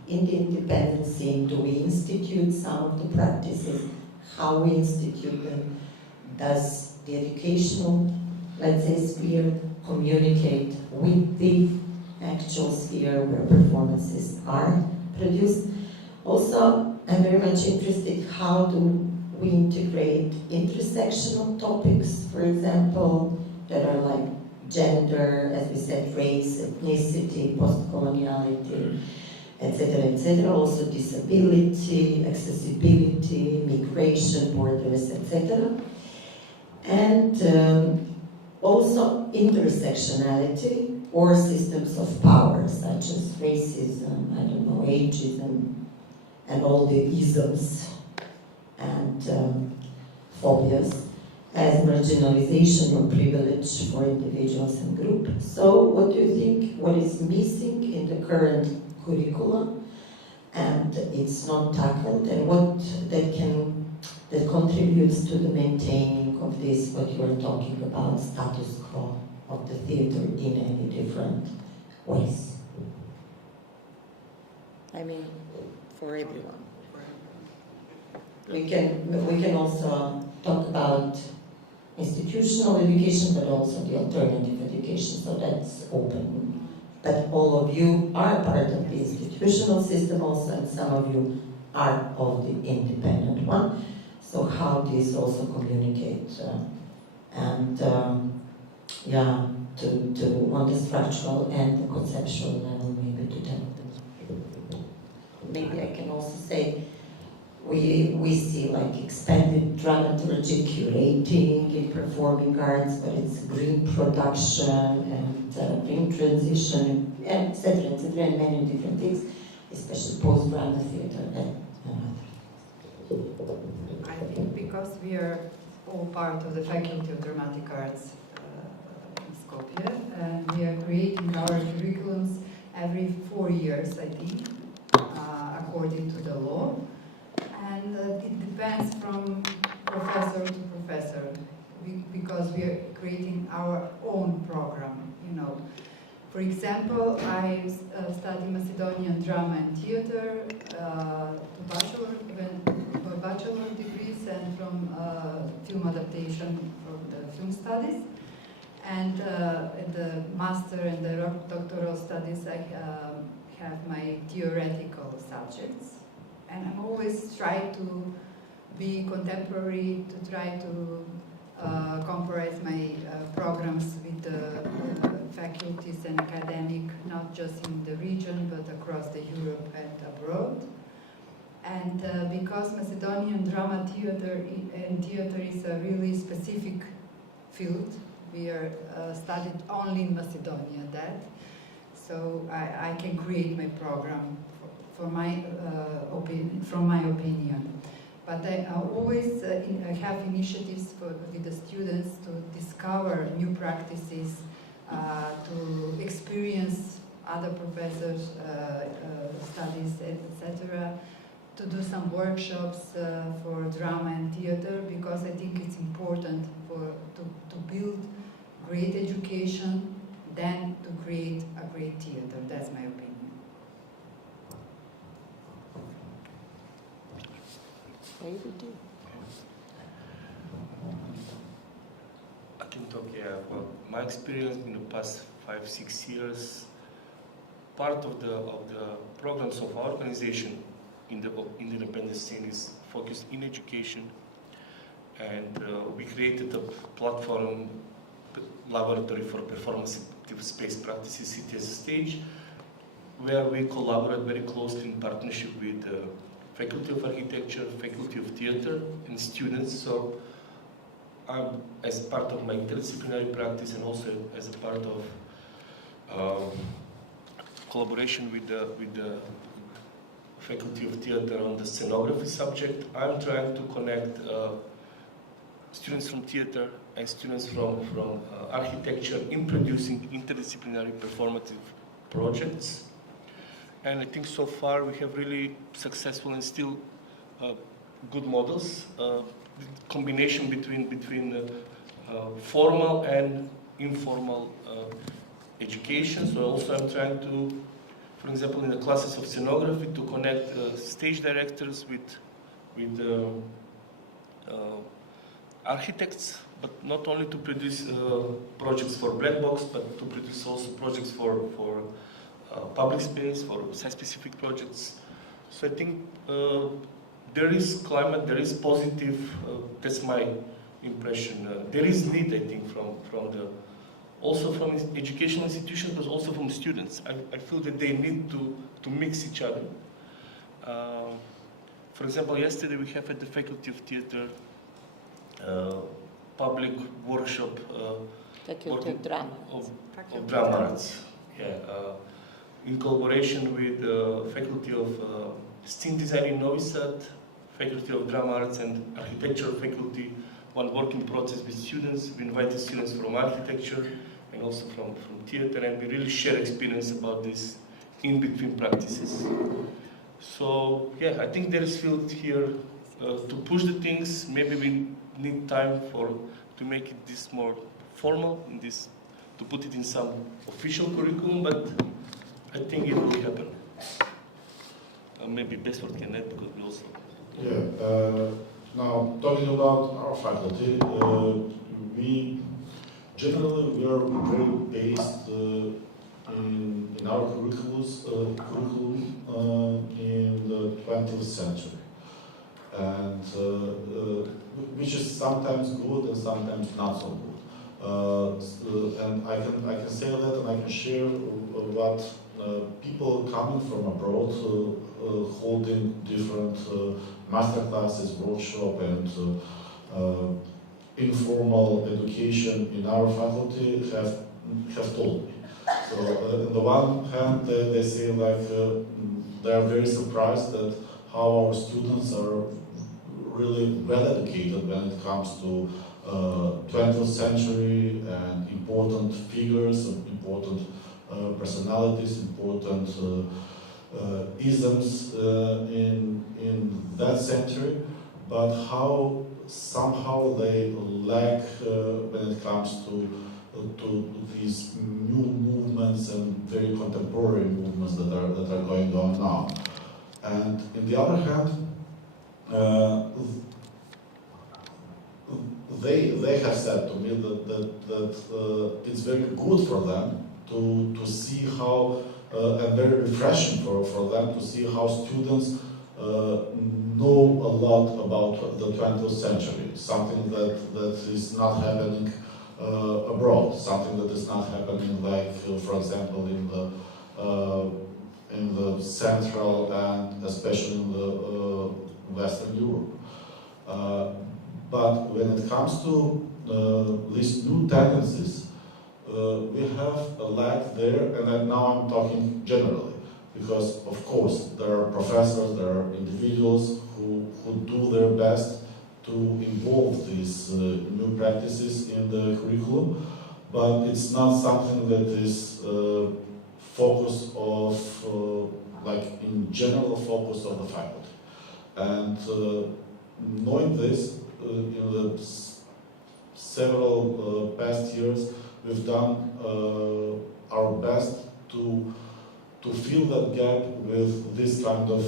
in the independency, do we institute some of the practices, how we institute them, does the educational, let's say, sphere communicate with the actual sphere where performances are produced. Also, I'm very much interested, how do we integrate intersectional topics, for example, that are like gender, as we said, race, ethnicity, post-coloniality, etc., also disability, accessibility, migration, borders, etc. And also intersectionality or systems of power, such as racism, I don't know, ageism, and all the isms and phobias, as marginalization or privilege for individuals and groups. So what do you think, what is missing in the current curriculum and it's not tackled, and what that contributes to the maintaining of this, what you are talking about, status quo of the theater in any different ways? I mean, for everyone. We can also talk about institutional education, but also the alternative education, so that's open. But all of you are part of the institutional system also, and some of you are of the independent one. So how this also communicates and yeah, to on the structural and the conceptual level, maybe to tell them. Maybe I can also say we see like expanded dramaturgy, curating in performing arts, but it's green production and green transition, etc., and many different things. especially post-drama theater and I think because we are all part of the Faculty of Dramatic Arts in Skopje, and we are creating our curriculums every 4 years, I think, according to the law. And it depends from professor to professor, because we are creating our own program, you know. For example, I study Macedonian drama and theater, bachelor degrees, and from film adaptation from the film studies. And in the master and the doctoral studies, I have my theoretical subjects. And I'm always trying to be contemporary, to try to compare my programs with the faculties and academic, not just in the region, but across the Europe and abroad. And because Macedonian drama theater and theater is a really specific field, we are studied only in Macedonia that, so I can create my program for my from my opinion. But I always have initiatives with the students to discover new practices, to experience other professors' studies, etc., to do some workshops for drama and theater, because I think it's important to build great education, then to create a great theater. That's my opinion. I can talk, yeah, about my experience in the past 5-6 years. Part of the programs of our organization in the independent scene is focused in education, and we created a platform, laboratory for performative space practices, City as a Stage, where we collaborate very closely in partnership with the Faculty of Architecture, Faculty of Theatre, and students. So as part of my interdisciplinary practice, and also as a part of collaboration with the Faculty of Theatre on the scenography subject, I'm trying to connect students from theatre and students from architecture in producing interdisciplinary performative projects. And I think so far we have really successful and still good models. The combination between formal and informal education. So also I'm trying to, for example, in the classes of scenography, to connect stage directors with architects, but not only to produce projects for black box, but to produce also projects for public space, for site-specific projects. So I think there is climate, there is positive, that's my impression. There is need, I think, also from educational institutions, but also from students. I feel that they need to mix each other. For example, yesterday we have at the Faculty of Theatre public workshop Faculty of Drama. Of Drama Arts. Yeah, in collaboration with the Faculty of Scene Design in Novi Sad, Faculty of Drama Arts and Architecture Faculty, one working process with students. We invited students from architecture and also from theatre, and we really share experience about this in-between practices. So yeah, I think there is field here to push the things. Maybe we need time to make it this more formal, to put it in some official curriculum, but I think it will happen. Maybe Besfort can add, because we also... Yeah, now talking about our faculty, we are very based in our curriculum in the 20th century, and which is sometimes good and sometimes not so good. And I can say that, and I can share what people coming from abroad holding different master classes, workshop, and informal education in our faculty have told me. So on the one hand, they say like they are very surprised that how our students are really well educated when it comes to 20th century and important figures, important personalities, important isms in that century, but how somehow they lack when it comes to these new movements and very contemporary movements that are going on now. And on the other hand, they have said to me that it's very good for them to see how and very refreshing for them to see how students know a lot about the 20th century, something that is not happening abroad, something that is not happening like, for example, in the Central and especially in the Western Europe. But when it comes to these new tendencies, we have a lack there, and now I'm talking generally, because of course there are professors, there are individuals who do their best to involve these new practices in the curriculum, but it's not something that is focus of, like in general focus of the faculty. And knowing this, in the several past years, we've done our best to fill that gap with this kind of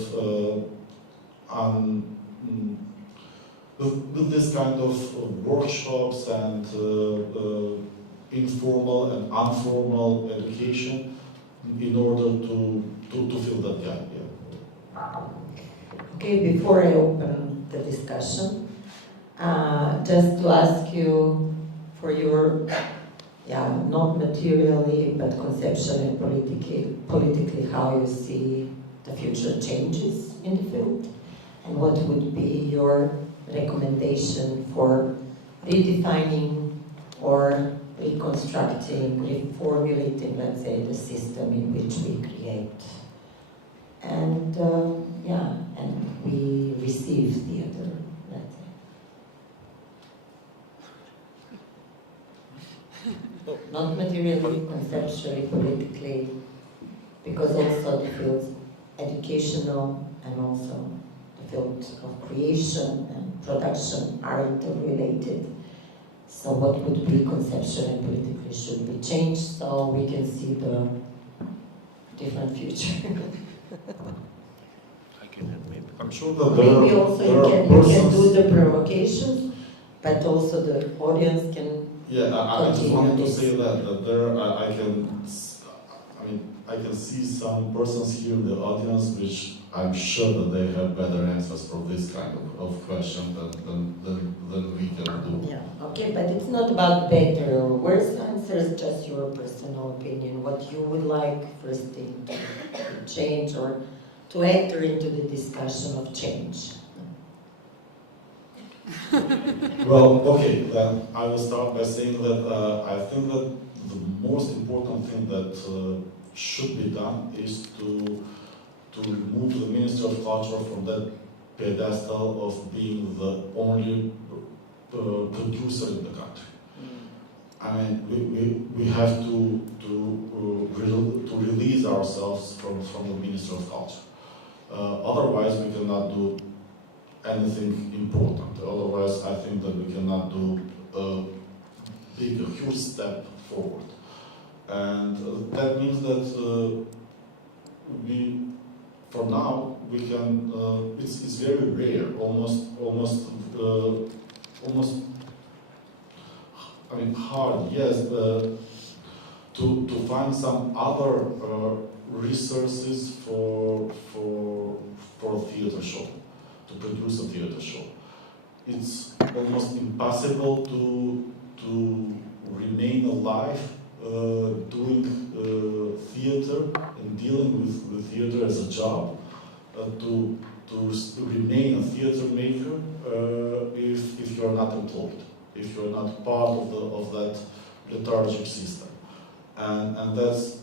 with this kind of workshops and informal and informal education in order to fill that gap. Yeah. Okay, before I open the discussion, just to ask you for your, not materially, but conceptually and politically how you see the future changes in the field, and what would be your recommendation for redefining or reconstructing, reformulating, let's say, the system in which we create. And and we receive theater, let's say. Not materially, conceptually, politically, because also the fields educational and also the field of creation and production are interrelated. So what would be conceptually and politically should be changed so we can see the different future. I can help maybe. I'm sure that Maybe also you can persons, do the provocations, but also the audience can. Yeah, I just wanted to say that there I can see some persons here in the audience which I'm sure that they have better answers for this kind of question than we can do. Yeah, okay, but it's not about better or worse answers, just your personal opinion, what you would like first thing to change or to enter into the discussion of change. Well, okay, then I will start by saying that I think that the most important thing that should be done is to remove the Ministry of Culture from that pedestal of being the only producer in the country. I mean, we have to release ourselves from the Ministry of Culture. Otherwise, we cannot do anything important. Otherwise, I think that we cannot do a huge step forward. And that means that for now, we can. It's very rare, almost. I mean, hard, yes, to find some other resources for a theater show, to produce a theater show. It's almost impossible to remain alive doing theater and dealing with theater as a job, to remain a theater maker if you're not employed, if you're not part of that lethargic system. and that's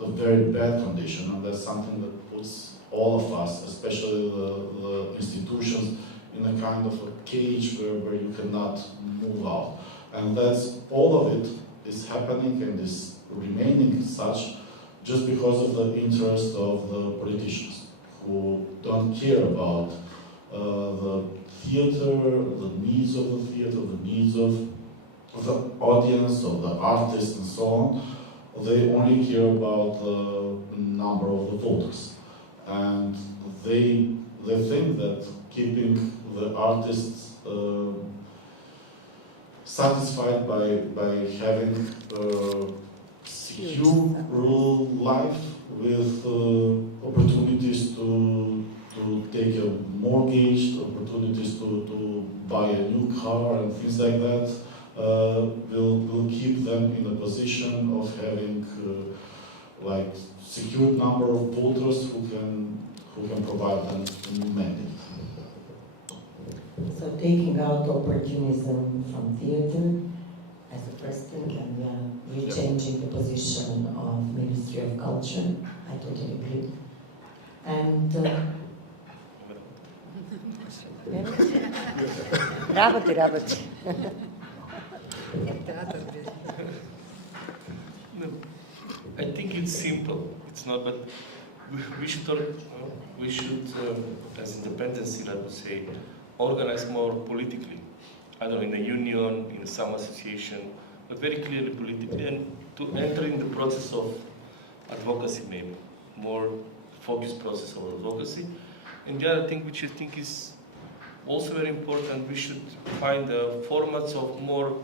a very bad condition, and that's something that puts all of us, especially the institutions, in a kind of a cage where you cannot move out. And that's all of it is happening and is remaining such just because of the interest of the politicians who don't care about the theater, the needs of the theater, the needs of the audience, of the artists and so on. They only care about the number of the voters. And they think that keeping the artists satisfied by having secure rural life with opportunities to take a mortgage, opportunities to buy a new car and things like that, will keep them in a position of having like secured number of voters who can provide them mandate. So taking out opportunism from theater as a first thing, and rechanging the position of Ministry of Culture, I totally agree. And Работи. No, I think it's simple. It's not, but we should, as independence, I would say, organize more politically. I don't know, in a union, in some association, but very clearly politically, and to enter in the process of advocacy, maybe more focused process of advocacy. And the other thing, which I think is also very important, we should find formats of more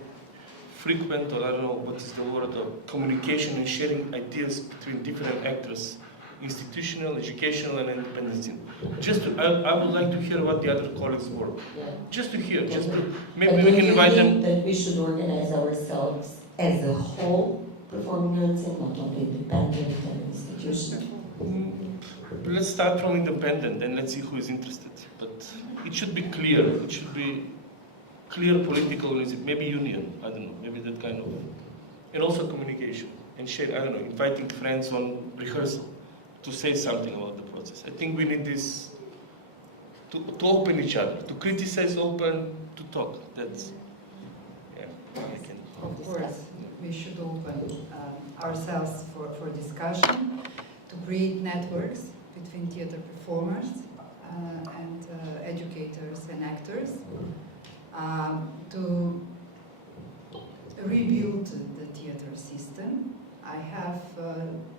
frequent, or I don't know what is the word, of communication and sharing ideas between different actors, institutional, educational, and independent. Just to, I would like to hear what the other colleagues work. Just to hear, just to, maybe we can invite them. That we should organize ourselves as a whole, performing arts, and not only independent and institutional. Let's start from independent, then let's see who is interested. But it should be clear. It should be clear political, maybe union. I don't know, maybe that kind of, and also communication and share. I don't know, inviting friends on rehearsal to say something about the process. I think we need this to open each other, to criticize, open, to talk. That's I can. Of course, we should open ourselves for discussion, to create networks between theater performers and educators and actors, to rebuild the theater system. I have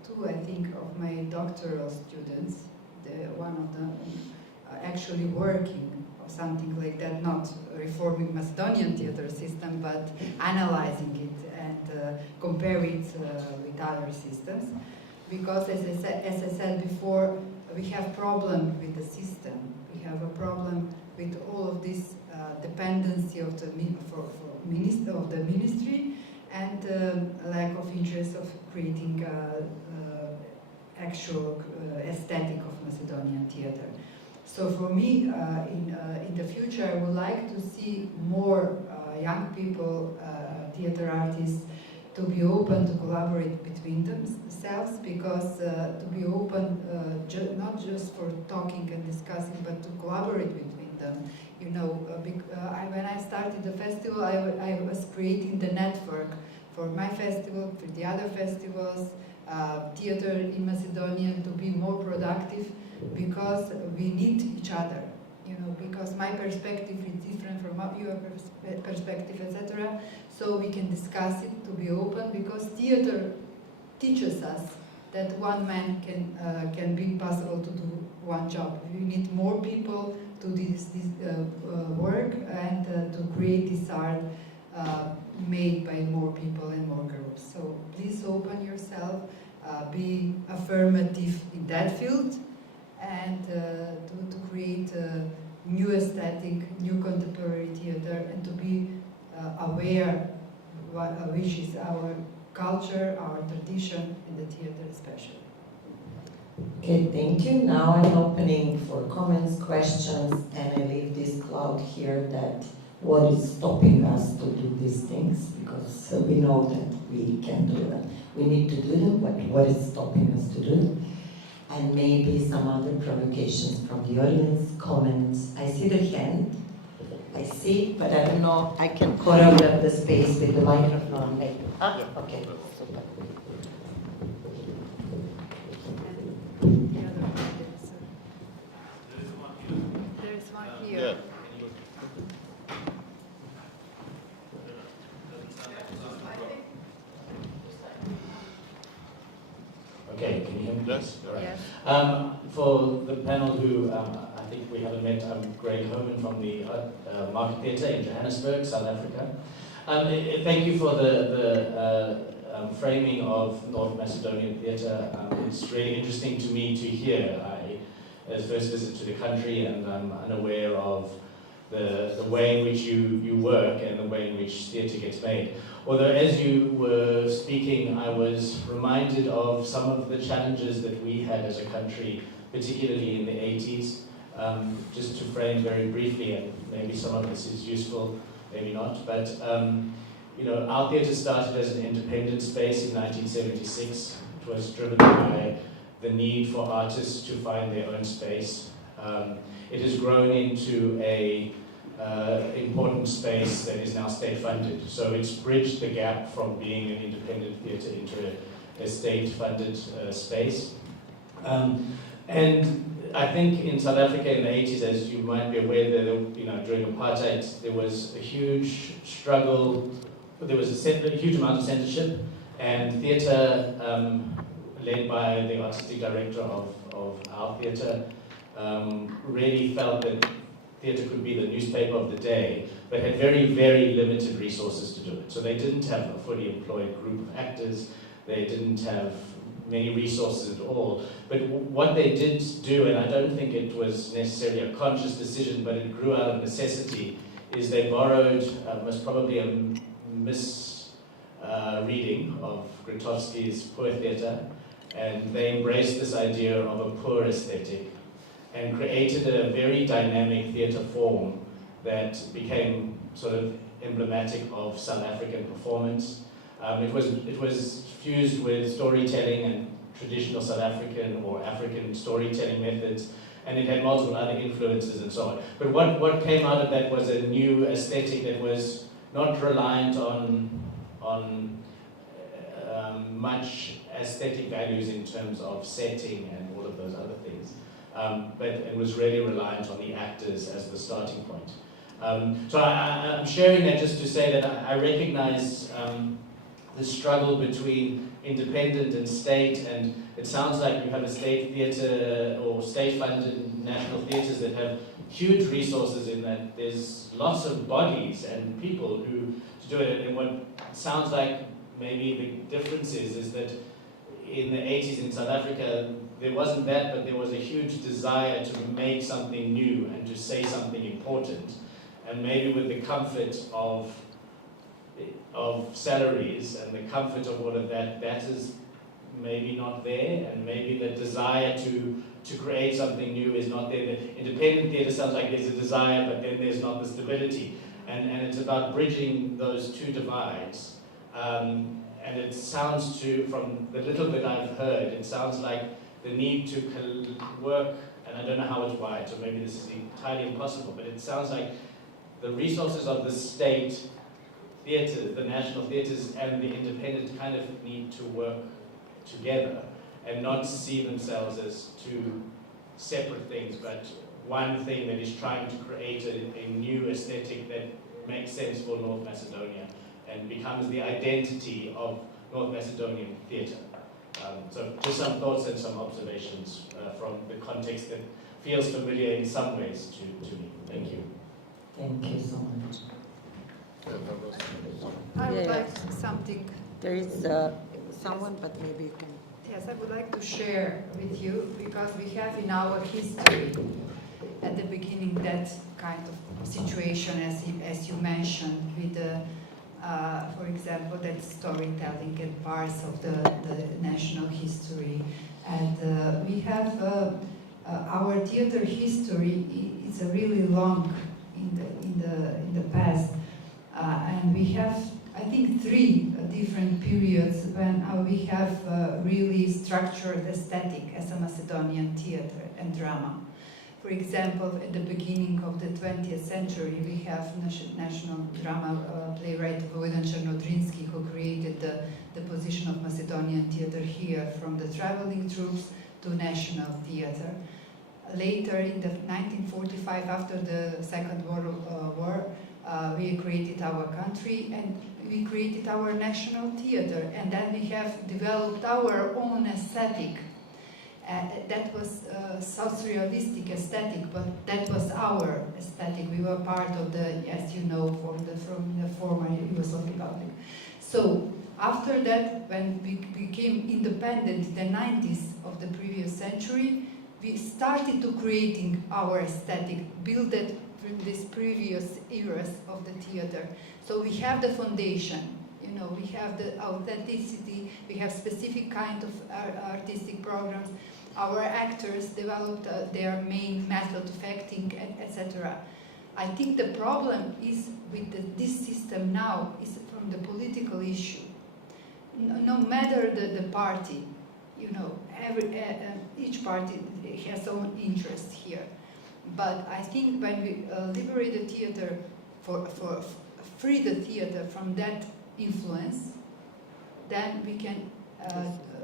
two, I think, of my doctoral students, one of them actually working or something like that, not reforming Macedonian theater system, but analyzing it and compare it with other systems. Because as I said before, we have problem with the system. We have a problem with all of this dependency of the ministry and lack of interest of creating actual aesthetic of Macedonian theater. So for me, in the future, I would like to see more young people, theater artists, to be open to collaborate between themselves, because to be open not just for talking and discussing, but to collaborate between them. You know, when I started the festival, I was creating the network for my festival, for the other festivals, theater in Macedonia, to be more productive, because we need each other. You know, because my perspective is different from your perspective, etc. So we can discuss it, to be open, because theater teaches us that one man can be possible to do one job. We need more people to do this work and to create this art made by more people and more groups. So please open yourself, be affirmative in that field, and to create new aesthetic, new contemporary theater, and to be aware which is our culture, our tradition, and the theater especially. Okay, thank you. Now I'm opening for comments, questions, and I leave this cloud here that what is stopping us to do these things, because So we know that we can do them. We need to do them, but what is stopping us to do them? And maybe some other provocations from the audience, comments. I see the hand. I see, but I don't know. I can choreograph the space with the microphone. Maybe. Ah, okay, super. And the other one, there is one here. Yeah. Okay, can you hear me? Yes. All right. Yes. For the panel who I think we haven't met, I'm Greg Homan from the Market Theatre in Johannesburg, South Africa. Thank you for the framing of North Macedonian theatre. It's really interesting to me to hear. As first visit to the country, and I'm unaware of the way in which you work and the way in which theatre gets made. Although as you were speaking, I was reminded of some of the challenges that we had as a country, particularly in the 80s. Just to frame very briefly, and maybe some of this is useful, maybe not, but you know, our theatre started as an independent space in 1976. It was driven by the need for artists to find their own space. It has grown into a important space that is now state-funded. So it's bridged the gap from being an independent theatre into a state-funded space. And I think in South Africa in the 80s, as you might be aware, that, you know, during apartheid, there was a huge struggle. There was a huge amount of censorship, and theatre, led by the artistic director of our theatre, really felt that theatre could be the newspaper of the day, but had very, very limited resources to do it. So they didn't have a fully employed group of actors, they didn't have many resources at all. But what they did do, and I don't think it was necessarily a conscious decision, but it grew out of necessity, is they borrowed most probably a reading of Grotowski's Poor Theatre, and they embraced this idea of a poor aesthetic and created a very dynamic theatre form that became sort of emblematic of South African performance. It was fused with storytelling and traditional South African or African storytelling methods, and it had multiple other influences and so on. But what came out of that was a new aesthetic that was not reliant on much aesthetic values in terms of setting and all of those other things. But it was really reliant on the actors as the starting point. So I'm sharing that just to say that I recognize the struggle between independent and state, and it sounds like you have a state theatre or state-funded national theatres that have huge resources in that there's lots of bodies and people who do it, and what sounds like maybe the difference is that in the 80s in South Africa, there wasn't that, but there was a huge desire to make something new and to say something important. And maybe with the comfort of salaries and the comfort of all of that, that is maybe not there, and maybe the desire to create something new is not there. The independent theatre sounds like there's a desire, but then there's not the stability. And it's about bridging those two divides. And it sounds from the little bit I've heard, it sounds like the need to work, and I don't know how it's wired, so maybe this is entirely impossible, but it sounds like the resources of the state theatres, the national theatres, and the independent kind of need to work together and not see themselves as two separate things, but one thing that is trying to create a new aesthetic that makes sense for North Macedonia and becomes the identity of North Macedonian theatre. So just some thoughts and some observations from the context that feels familiar in some ways to me. Thank you. Thank you so much. I would Yes. like something. There is someone, but maybe you can. Yes, I would like to share with you, because we have in our history at the beginning that kind of situation as you mentioned with the, for example, that storytelling and parts of the national history. And we have our theater history is really long in the past. And we have, I think, three different periods when we have really structured aesthetic as a Macedonian theater and drama. For example, at the beginning of the 20th century, we have national drama playwright Vojvoda Černodrinski, who created the position of Macedonian theater here, from the traveling troops to national theater. Later, in the 1945, after the Second World War, we created our country and we created our national theater, and then we have developed our own aesthetic. That was surrealistic aesthetic, but that was our aesthetic. We were part of the, as you know, from the former Yugoslav Republic. So after that, when we became independent in the 90s of the previous century, we started to creating our aesthetic, built it from these previous eras of the theater. So we have the foundation, you know, we have the authenticity, we have specific kind of artistic programs. Our actors developed their main method of acting, etc. I think the problem is with this system now is from the political issue. No matter the party, you know, each party has own interest here. But I think when we liberate the theater, free the theater from that influence, then we can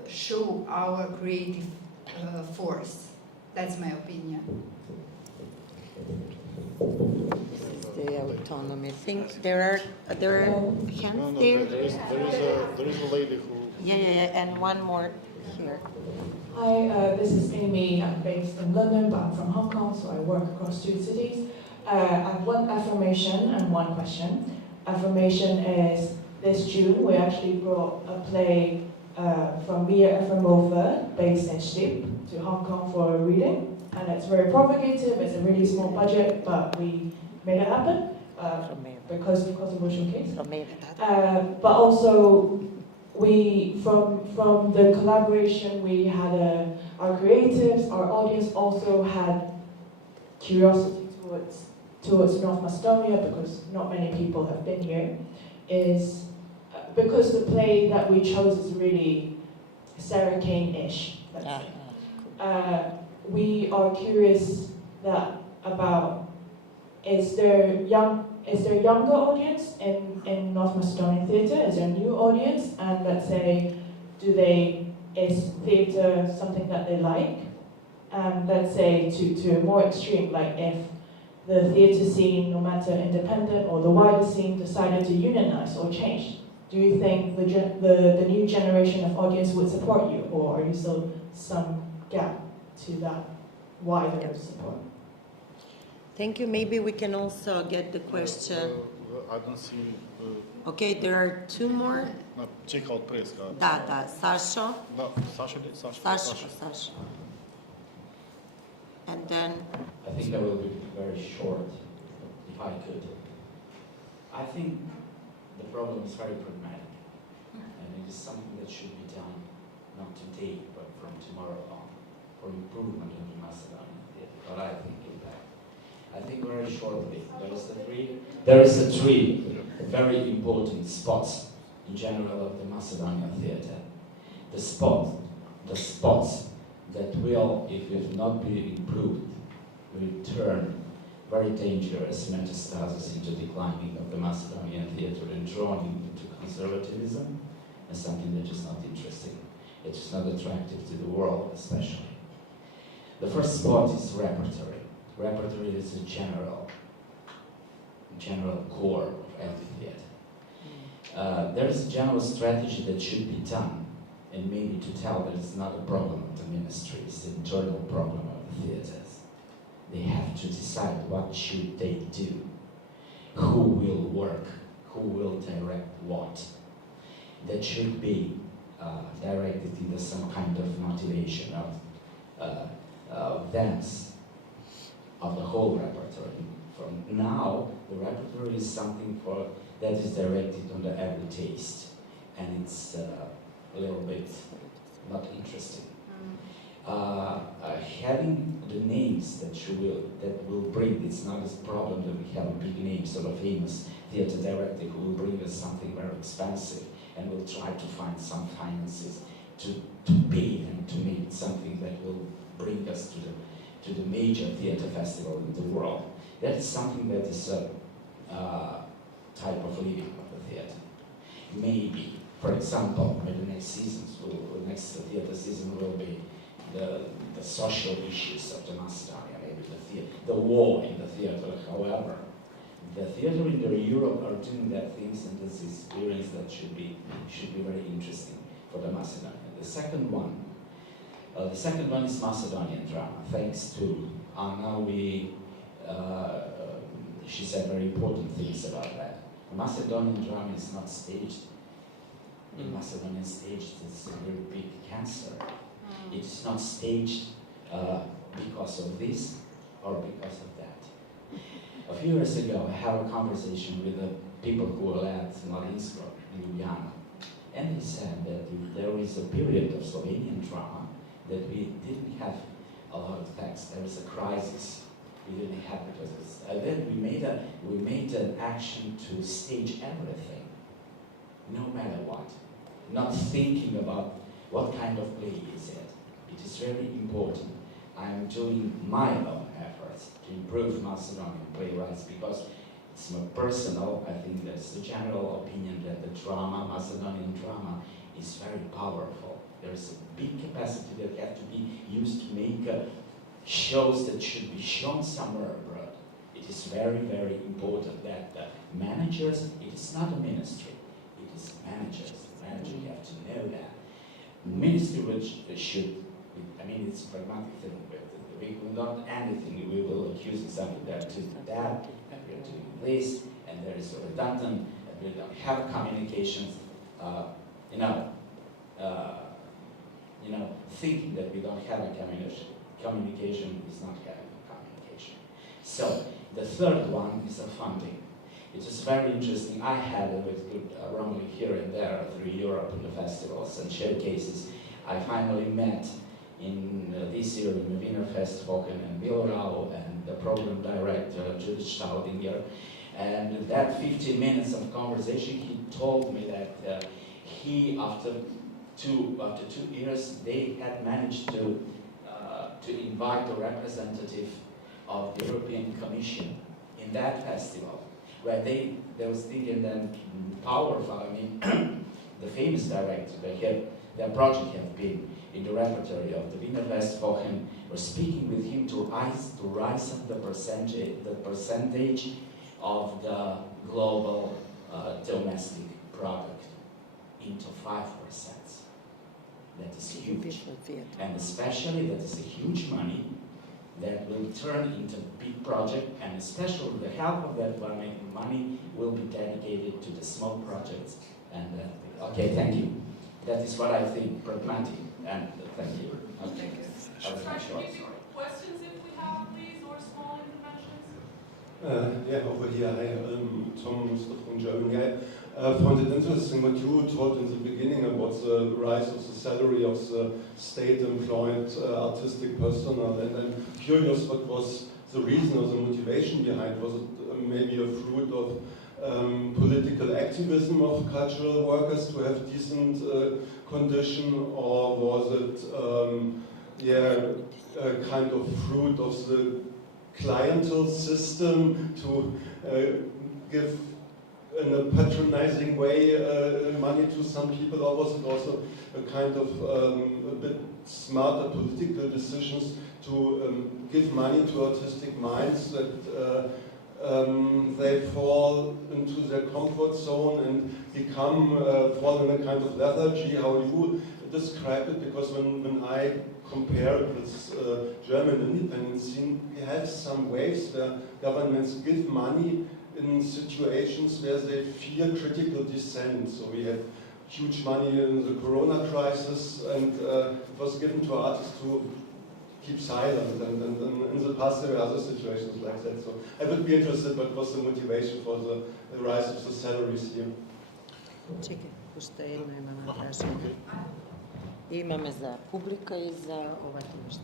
show our creative force. That's my opinion. This is the autonomy thing. There are hands there. There is a lady who. Yeah, and one more here. Hi, this is Amy. I'm based in London, but I'm from Hong Kong, so I work across two cities. I have one affirmation and one question. Affirmation is, this June we actually brought a play from Mia Efremova, based in Stip, to Hong Kong for a reading. And it's very provocative, it's a really small budget, but we made it happen because of the virtual case. But also, we from the collaboration, we had our creatives, our audience also had curiosity towards North Macedonia, because not many people have been here, is because the play that we chose is really Sarah Kane-ish, let's say. We are curious about is there younger audience in North Macedonian theatre? Is there a new audience? And let's say, is theatre something that they like? And let's say to a more extreme, like if the theatre scene, no matter independent or the wider scene, decided to unionize or change, do you think the new generation of audience would support you, or are you still some gap to that wider support? Thank you. Maybe we can also get the question. I don't see. Okay, there are two more. Check out press. Da, Sasha. No, Sasha. And then. I think I will be very short, if I could. I think the problem is very pragmatic, and it is something that should be done not today, but from tomorrow on, for improvement of the Macedonian theatre. What I think is that. I think very shortly, there is a three very important spots in general of the Macedonian theatre. The spots that will, if it will not be improved, will turn very dangerous metastasis into declining of the Macedonian theatre and drawing into conservatism and something that is not interesting. It is not attractive to the world, especially. The first spot is repertory. Repertory is a general core of every theatre. There is a general strategy that should be done, and maybe to tell that it's not a problem of the ministry, it's the internal problem of the theatres. They have to decide what should they do, who will work, who will direct what. That should be directed into some kind of motivation of dance of the whole repertoire. From now, the repertoire is something that is directed on the every taste, and it's a little bit not interesting. Having the names that will bring, it's not a problem that we have big names of a famous theatre director who will bring us something very expensive, and we'll try to find some finances to pay and to make something that will bring us to the major theater festival in the world. That is something that is a type of living of the theater. Maybe, for example, maybe next theater season will be the social issues of the Macedonia, maybe the war in the theater. However, the theater in Europe are doing that things, and this experience that should be very interesting for the Macedonia. The second one is Macedonian drama. Thanks to Anna, she said very important things about that. The Macedonian drama is not staged. The Macedonian stage is a very big cancer. It is not staged because of this or because of that. A few years ago, I had a conversation with the people who were at Marinsko in Biljana, and they said that there is a period of Slovenian drama that we didn't have a lot of text. There was a crisis. We didn't have it. And then we made an action to stage everything, no matter what. Not thinking about what kind of play is it. It is very important. I'm doing my own efforts to improve Macedonian playwrights because it's my personal, I think that's the general opinion that the drama, Macedonian drama, is very powerful. There's a big capacity that has to be used to make shows that should be shown somewhere abroad. It is very, very important that the managers, it is not a ministry, it is managers. The manager, you have to know that. Ministry which should, I mean, it's a pragmatic thing, but we will not anything, we will accuse something that to that, and we are doing this, and there is a redundant, and we don't have communications, thinking that we don't have a communication is not having a communication. So, the third one is the funding. It is very interesting. I had a good roaming here and there through Europe in the festivals and showcases. I finally met in this year in the Wiener Festwochen and Bilbao and the program director Judith Staudinger. And that 15 minutes of conversation, he told me that he, after two years, they had managed to invite the representative of the European Commission in that festival, where they was thinking that powerful, I mean, the famous director, their project had been in the repertory of the Wiener Festwochen, were speaking with him to rise up the percentage of the global domestic product into 5%. That is huge. And especially that is a huge money that will turn into a big project, and especially the half of that money will be dedicated to the small projects. And okay, thank you. That is what I think, pragmatic, and thank you. Okay. Questions if we have, please, or small interventions? Yeah, over here. Hi, Tom Muster from Germany. I found it interesting what you taught in the beginning about the rise of the salary of the state-employed artistic personnel, and I'm curious what was the reason or the motivation behind. Was it maybe a fruit of political activism of cultural workers to have decent condition, or was it a kind of fruit of the clientele system to give in a patronizing way money to some people, or was it also a kind of a bit smarter political decisions to give money to artistic minds that they fall into their comfort zone and fall in a kind of lethargy, how you describe it? Because when I compare it with German independence scene, we have some ways where governments give money in situations where they fear critical dissent. So we had huge money in the Corona crisis, and it was given to artists to keep silent, and in the past there were other situations like that. So I would be interested what was the motivation for the rise of the salaries here. Imаме за публика и за овате неща.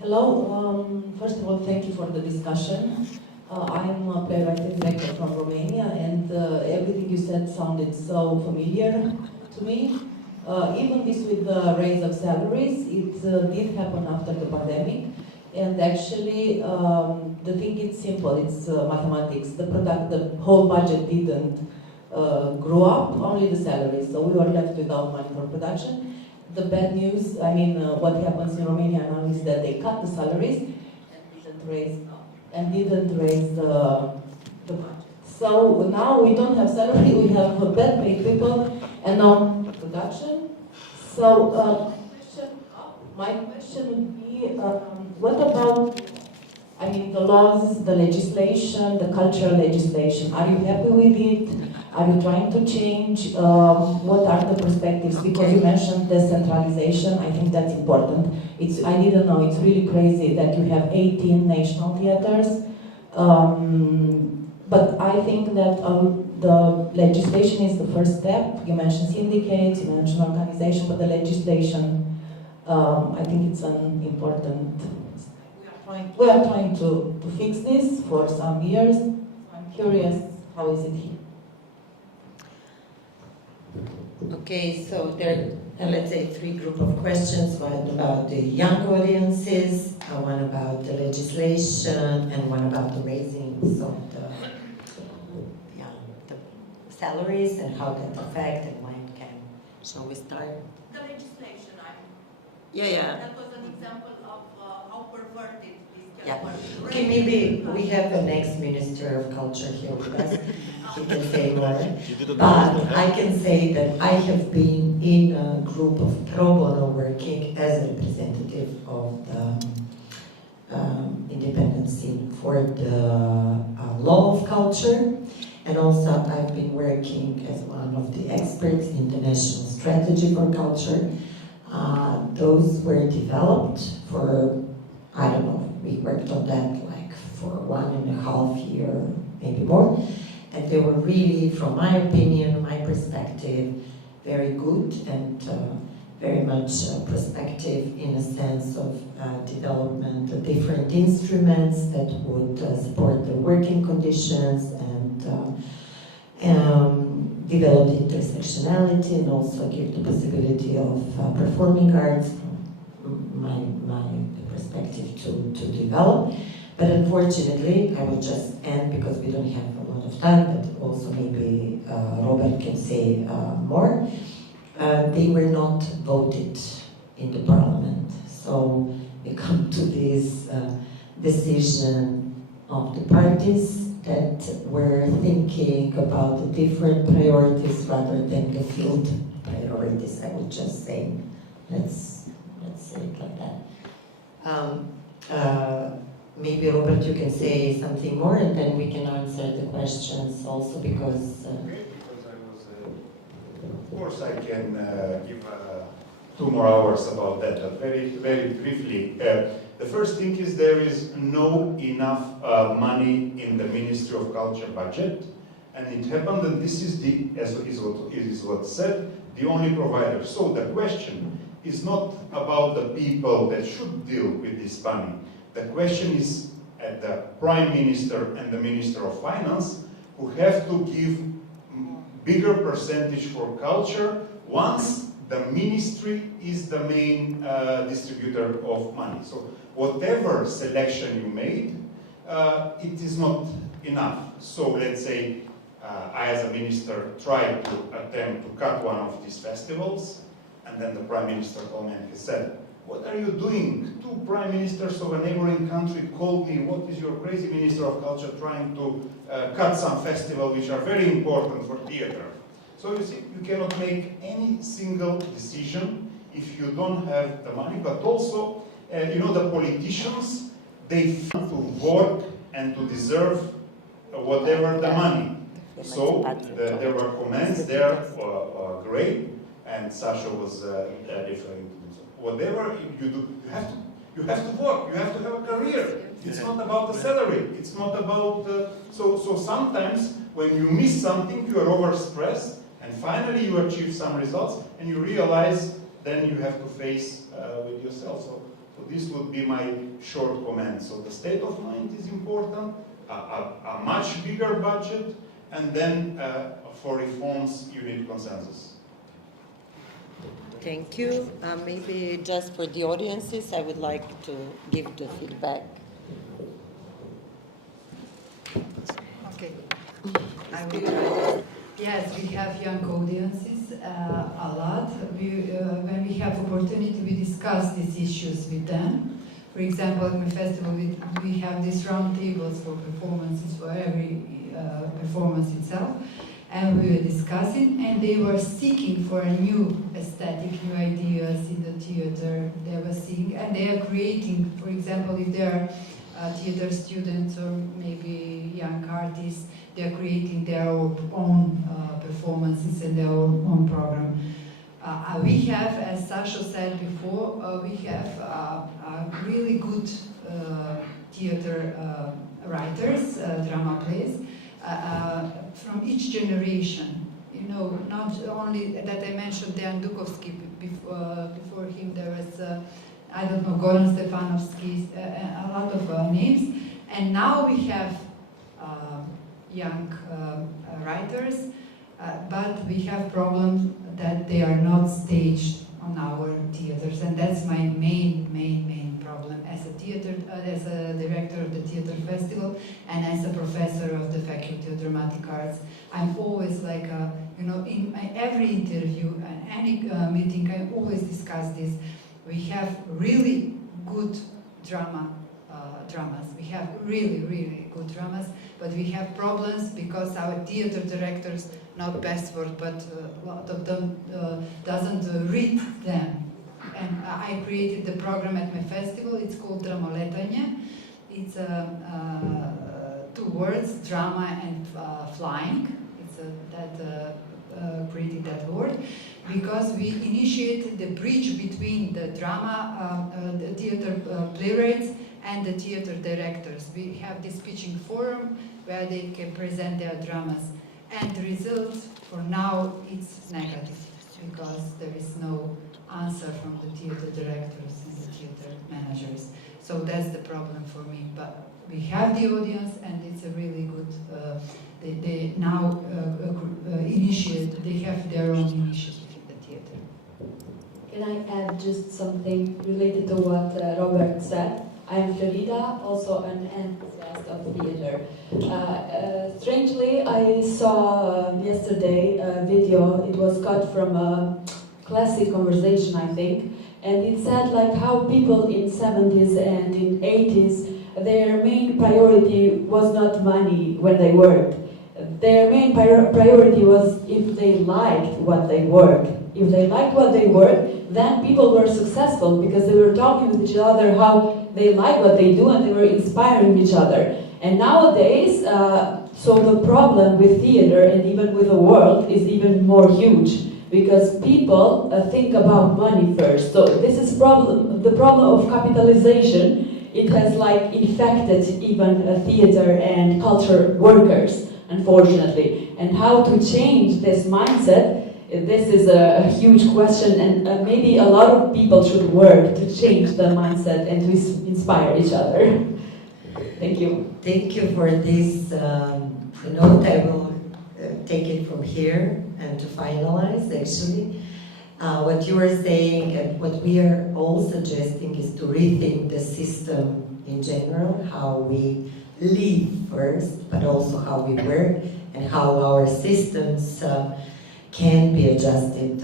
Hello, first of all, thank you for the discussion. I'm a playwright director from Romania, and everything you said sounded so familiar to me. Even this with the raise of salaries, it did happen after the pandemic. And actually, the thing is simple, it's mathematics. The whole budget didn't grow up, only the salaries. So we were left without money for production. The bad news, what happens in Romania now is that they cut the salaries and didn't raise the budget. So now we don't have salary, we have bad paid people and no production. So my question would be, what about, the laws, the legislation, the cultural legislation? Are you happy with it? Are you trying to change? What are the perspectives? Because you mentioned decentralization, I think that's important. I didn't know, it's really crazy that you have 18 national theaters. But I think that the legislation is the first step. You mentioned syndicates, you mentioned organization, but the legislation, I think it's an important step. We are trying to fix this for some years. I'm curious, how is it here? Okay, so there are, let's say, three group of questions. One about the young audiences, one about the legislation, and one about the raising of the salaries and how that affect and when it can. Shall we start? The legislation, Yeah. that was an example of how perverted this Yeah. can work. Okay, maybe we have the next Minister of Culture here with us. He can say more. But I can say that I have been in a group of pro bono working as a representative of the independent scene for the law of culture. And also I've been working as one of the experts in the National Strategy for Culture. Those were developed for, I don't know, we worked on that like for 1.5 years, maybe more. And they were really, from my opinion, my perspective, very good and very much prospective in a sense of development of different instruments that would support the working conditions and develop intersectionality and also give the possibility of performing arts, my perspective to develop. But unfortunately, I will just end because we don't have a lot of time, but also maybe Robert can say more. They were not voted in the parliament. So we come to this decision of the parties that were thinking about the different priorities rather than the field priorities. I would just say, let's say it like that. Maybe Robert, you can say something more, and then we can answer the questions also because. Of course, I can give 2 more hours about that, but very, very briefly. The first thing is there is no enough money in the Ministry of Culture budget, and it happened that this is what's said, the only provider. So the question is not about the people that should deal with this money. The question is at the Prime Minister and the Minister of Finance, who have to give bigger percentage for culture once the ministry is the main distributor of money. So whatever selection you made, it is not enough. So let's say I as a minister tried to attempt to cut one of these festivals, and then the Prime Minister called me and he said, "What are you doing? 2 prime ministers of a neighboring country called me. What is your crazy Minister of Culture trying to cut some festivals which are very important for theater?" So you see, you cannot make any single decision if you don't have the money. But also, the politicians, they want to work and to deserve whatever the money. So there were comments there, great, and Sasha was referring to this. Whatever you do, you have to work. You have to have a career. It's not about the salary. It's not about so sometimes when you miss something, you are overstressed, and finally you achieve some results, and you realize then you have to face with yourself. So this would be my short comment. So the state of mind is important. a much bigger budget, and then for reforms you need consensus. Thank you. Maybe just for the audiences, I would like to give the feedback. Okay, I will try. Yes, we have young audiences a lot. When we have opportunity, we discuss these issues with them. For example, at my festival, we have these round tables for performances for every performance itself, and we were discussing, and they were seeking for a new aesthetic, new ideas in the theater. They were seeing, and they are creating. For example, if they are theater students or maybe young artists, they are creating their own performances and their own program. We have, as Sasha said before, we have really good theater writers, drama plays, from each generation. You know, not only that I mentioned Tanurovski, before him there was, I don't know, Goran Stefanovski, a lot of names. And now we have young writers, but we have problems that they are not staged on our theaters, and that's my main problem as a theater, as a director of the theater festival, and as a professor of the Faculty of Dramatic Arts. I'm always like, you know, in every interview and any meeting, I always discuss this. We have really good dramas. We have really good dramas, but we have problems because our theater directors, not Besfort, but a lot of them doesn't read them. And I created the program at my festival. It's called Dramoletanje. It's two words, drama and flying. It's created that word because we initiated the bridge between the drama, the theater playwrights, and the theater directors. We have this pitching forum where they can present their dramas. And the result, for now, it's negative because there is no answer from the theater directors and the theater managers. So that's the problem for me. But we have the audience, and it's a really good, they now initiate, they have their own initiative in the theater. Can I add just something related to what Robert said? I'm Florida, also an enthusiast of theater. Strangely, I saw yesterday a video. It was cut from a classic conversation, I think, and it said like how people in 70s and in 80s, their main priority was not money when they worked. Their main priority was if they liked what they worked. If they liked what they worked, then people were successful because they were talking with each other how they like what they do and they were inspiring each other. And nowadays, so the problem with theater and even with the world is even more huge because people think about money first. So this is the problem of capitalization. It has like infected even theater and culture workers, unfortunately. And how to change this mindset, this is a huge question, and maybe a lot of people should work to change the mindset and to inspire each other. Thank you. Thank you for this note. I will take it from here and to finalize, actually. What you are saying and what we are all suggesting is to rethink the system in general, how we live first, but also how we work and how our systems can be adjusted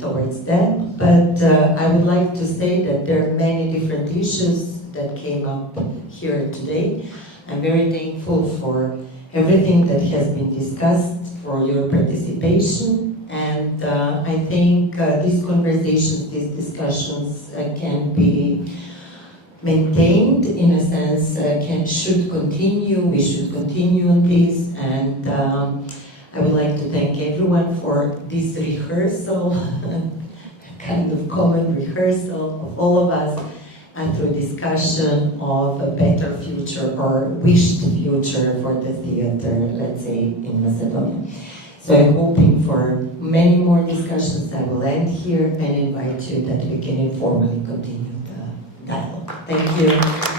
towards that. But I would like to say that there are many different issues that came up here today. I'm very thankful for everything that has been discussed, for your participation, and I think these conversations, these discussions can be maintained in a sense, should continue, we should continue on this, and I would like to thank everyone for this rehearsal, kind of common rehearsal of all of us, and through discussion of a better future or wished future for the theater, let's say, in Macedonia. So I'm hoping for many more discussions. I will end here and invite you that we can informally continue the dialogue. Thank you.